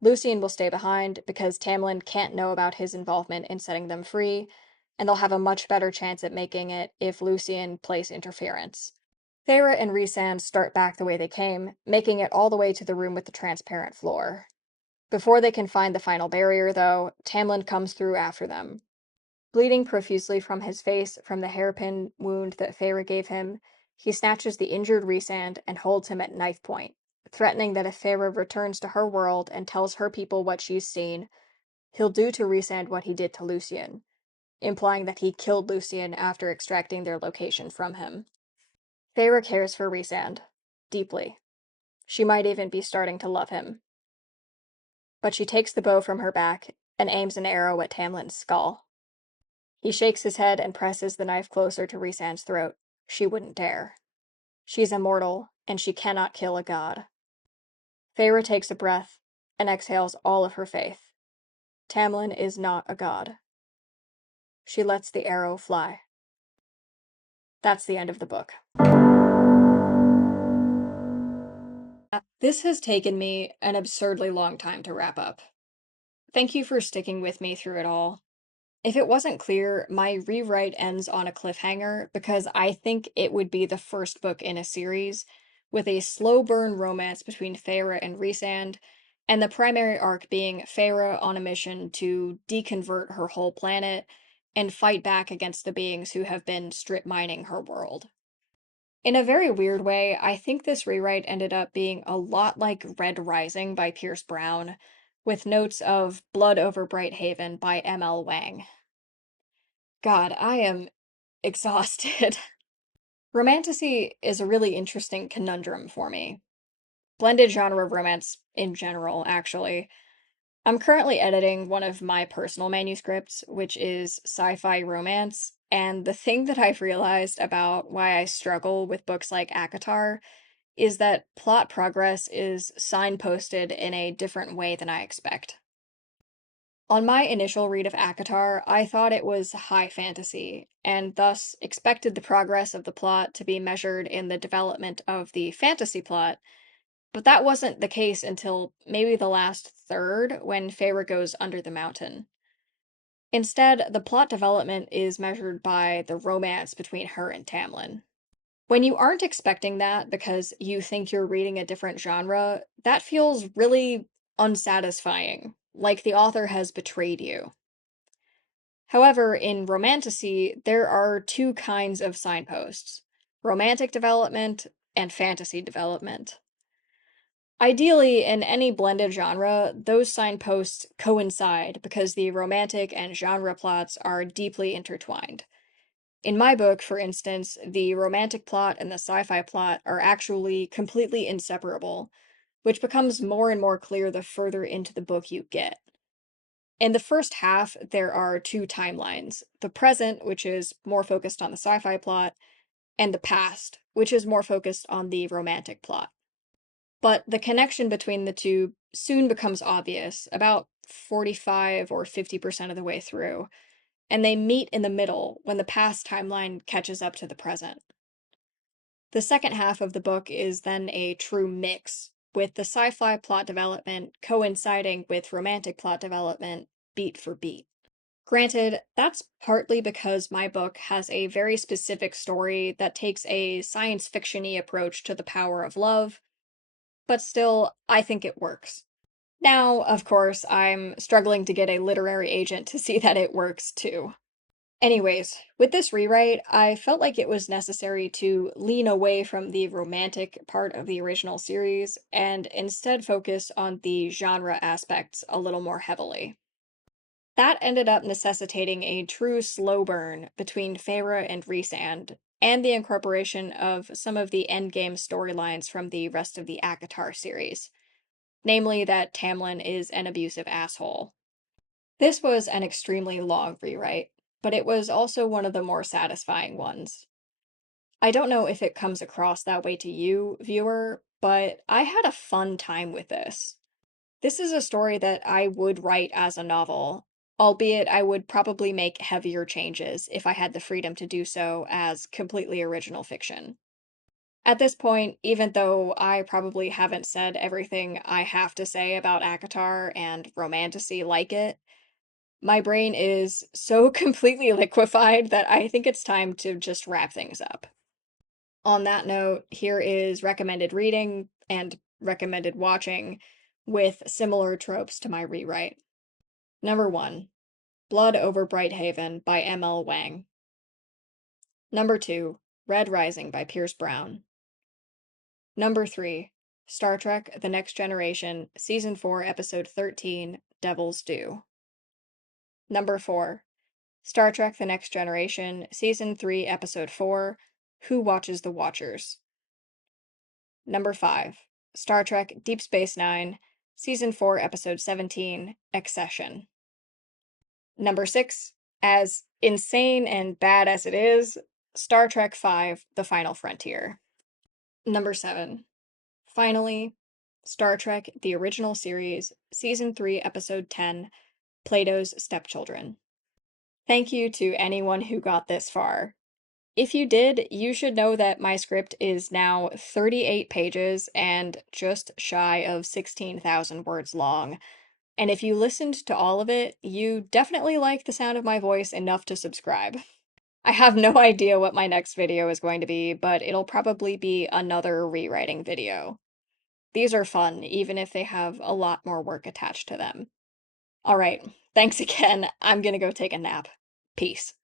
Lucian will stay behind because Tamlin can't know about his involvement in setting them free, and they'll have a much better chance at making it if Lucian plays interference. Feyre and Rhysand start back the way they came, making it all the way to the room with the transparent floor. Before they can find the final barrier, though, Tamlin comes through after them. Bleeding profusely from his face from the hairpin wound that Feyre gave him, he snatches the injured Rhysand and holds him at knife point, threatening that if Feyre returns to her world and tells her people what she's seen, he'll do to Rhysand what he did to Lucian, implying that he killed Lucian after extracting their location from him. Feyre cares for Rhysand, deeply. She might even be starting to love him. But she takes the bow from her back and aims an arrow at Tamlin's skull. He shakes his head and presses the knife closer to Rhysand's throat. She wouldn't dare. She's immortal, and she cannot kill a god. Feyre takes a breath and exhales all of her faith. Tamlin is not a god. She lets the arrow fly. That's the end of the book. This has taken me an absurdly long time to wrap up. Thank you for sticking with me through it all. If it wasn't clear, my rewrite ends on a cliffhanger because I think it would be the first book in a series with a slow burn romance between Feyre and Rhysand, and the primary arc being Feyre on a mission to deconvert her whole planet and fight back against the beings who have been strip mining her world. In a very weird way, I think this rewrite ended up being a lot like Red Rising by Pierce Brown, with notes of Blood over Bright Haven by M.L. Wang. God, I am exhausted. Romantasy is a really interesting conundrum for me. Blended genre romance in general, actually. I'm currently editing one of my personal manuscripts, which is sci-fi romance, and the thing that I've realized about why I struggle with books like ACOTAR is that plot progress is signposted in a different way than I expect. On my initial read of ACOTAR, I thought it was high fantasy, and thus expected the progress of the plot to be measured in the development of the fantasy plot, but that wasn't the case until maybe the last third, when Feyre goes under the mountain. Instead, the plot development is measured by the romance between her and Tamlin. When you aren't expecting that because you think you're reading a different genre, that feels really unsatisfying, like the author has betrayed you. However, in romantasy, there are two kinds of signposts: romantic development and fantasy development. Ideally, in any blended genre, those signposts coincide because the romantic and genre plots are deeply intertwined. In my book, for instance, the romantic plot and the sci-fi plot are actually completely inseparable, which becomes more and more clear the further into the book you get. In the first half, there are two timelines: the present, which is more focused on the sci-fi plot, and the past, which is more focused on the romantic plot. But the connection between the two soon becomes obvious, about 45 or 50% of the way through, and they meet in the middle when the past timeline catches up to the present. The second half of the book is then a true mix, with the sci-fi plot development coinciding with romantic plot development beat for beat. Granted, that's partly because my book has a very specific story that takes a science fiction-y approach to the power of love, but still, I think it works. Now, of course, I'm struggling to get a literary agent to see that it works too. Anyways, with this rewrite, I felt like it was necessary to lean away from the romantic part of the original series and instead focus on the genre aspects a little more heavily. That ended up necessitating a true slow burn between Feyre and Rhysand, and the incorporation of some of the endgame storylines from the rest of the ACOTAR series, namely that Tamlin is an abusive asshole. This was an extremely long rewrite, but it was also one of the more satisfying ones. I don't know if it comes across that way to you, viewer, but I had a fun time with this. This is a story that I would write as a novel, albeit I would probably make heavier changes if I had the freedom to do so as completely original fiction. At this point, even though I probably haven't said everything I have to say about ACOTAR and romantasy like it, my brain is so completely liquefied that I think it's time to just wrap things up. On that note, here is recommended reading and recommended watching with similar tropes to my rewrite. Number 1, Blood Over Brighthaven by M.L. Wang. Number 2, Red Rising by Pierce Brown. Number 3, Star Trek The Next Generation, Season 4, Episode 13, Devil's Due. Number 4, Star Trek The Next Generation, Season 3, Episode 4, Who Watches the Watchers. Number 5, Star Trek Deep Space Nine, Season 4, Episode 17, Accession. Number 6, as insane and bad as it is, Star Trek V, The Final Frontier. Number 7, finally, Star Trek The Original Series, Season 3, Episode 10, Plato's Stepchildren. Thank you to anyone who got this far. If you did, you should know that my script is now 38 pages and just shy of 16,000 words long. And if you listened to all of it, you definitely like the sound of my voice enough to subscribe. I have no idea what my next video is going to be, but it'll probably be another rewriting video. These are fun, even if they have a lot more work attached to them. Alright, thanks again. I'm gonna go take a nap. Peace.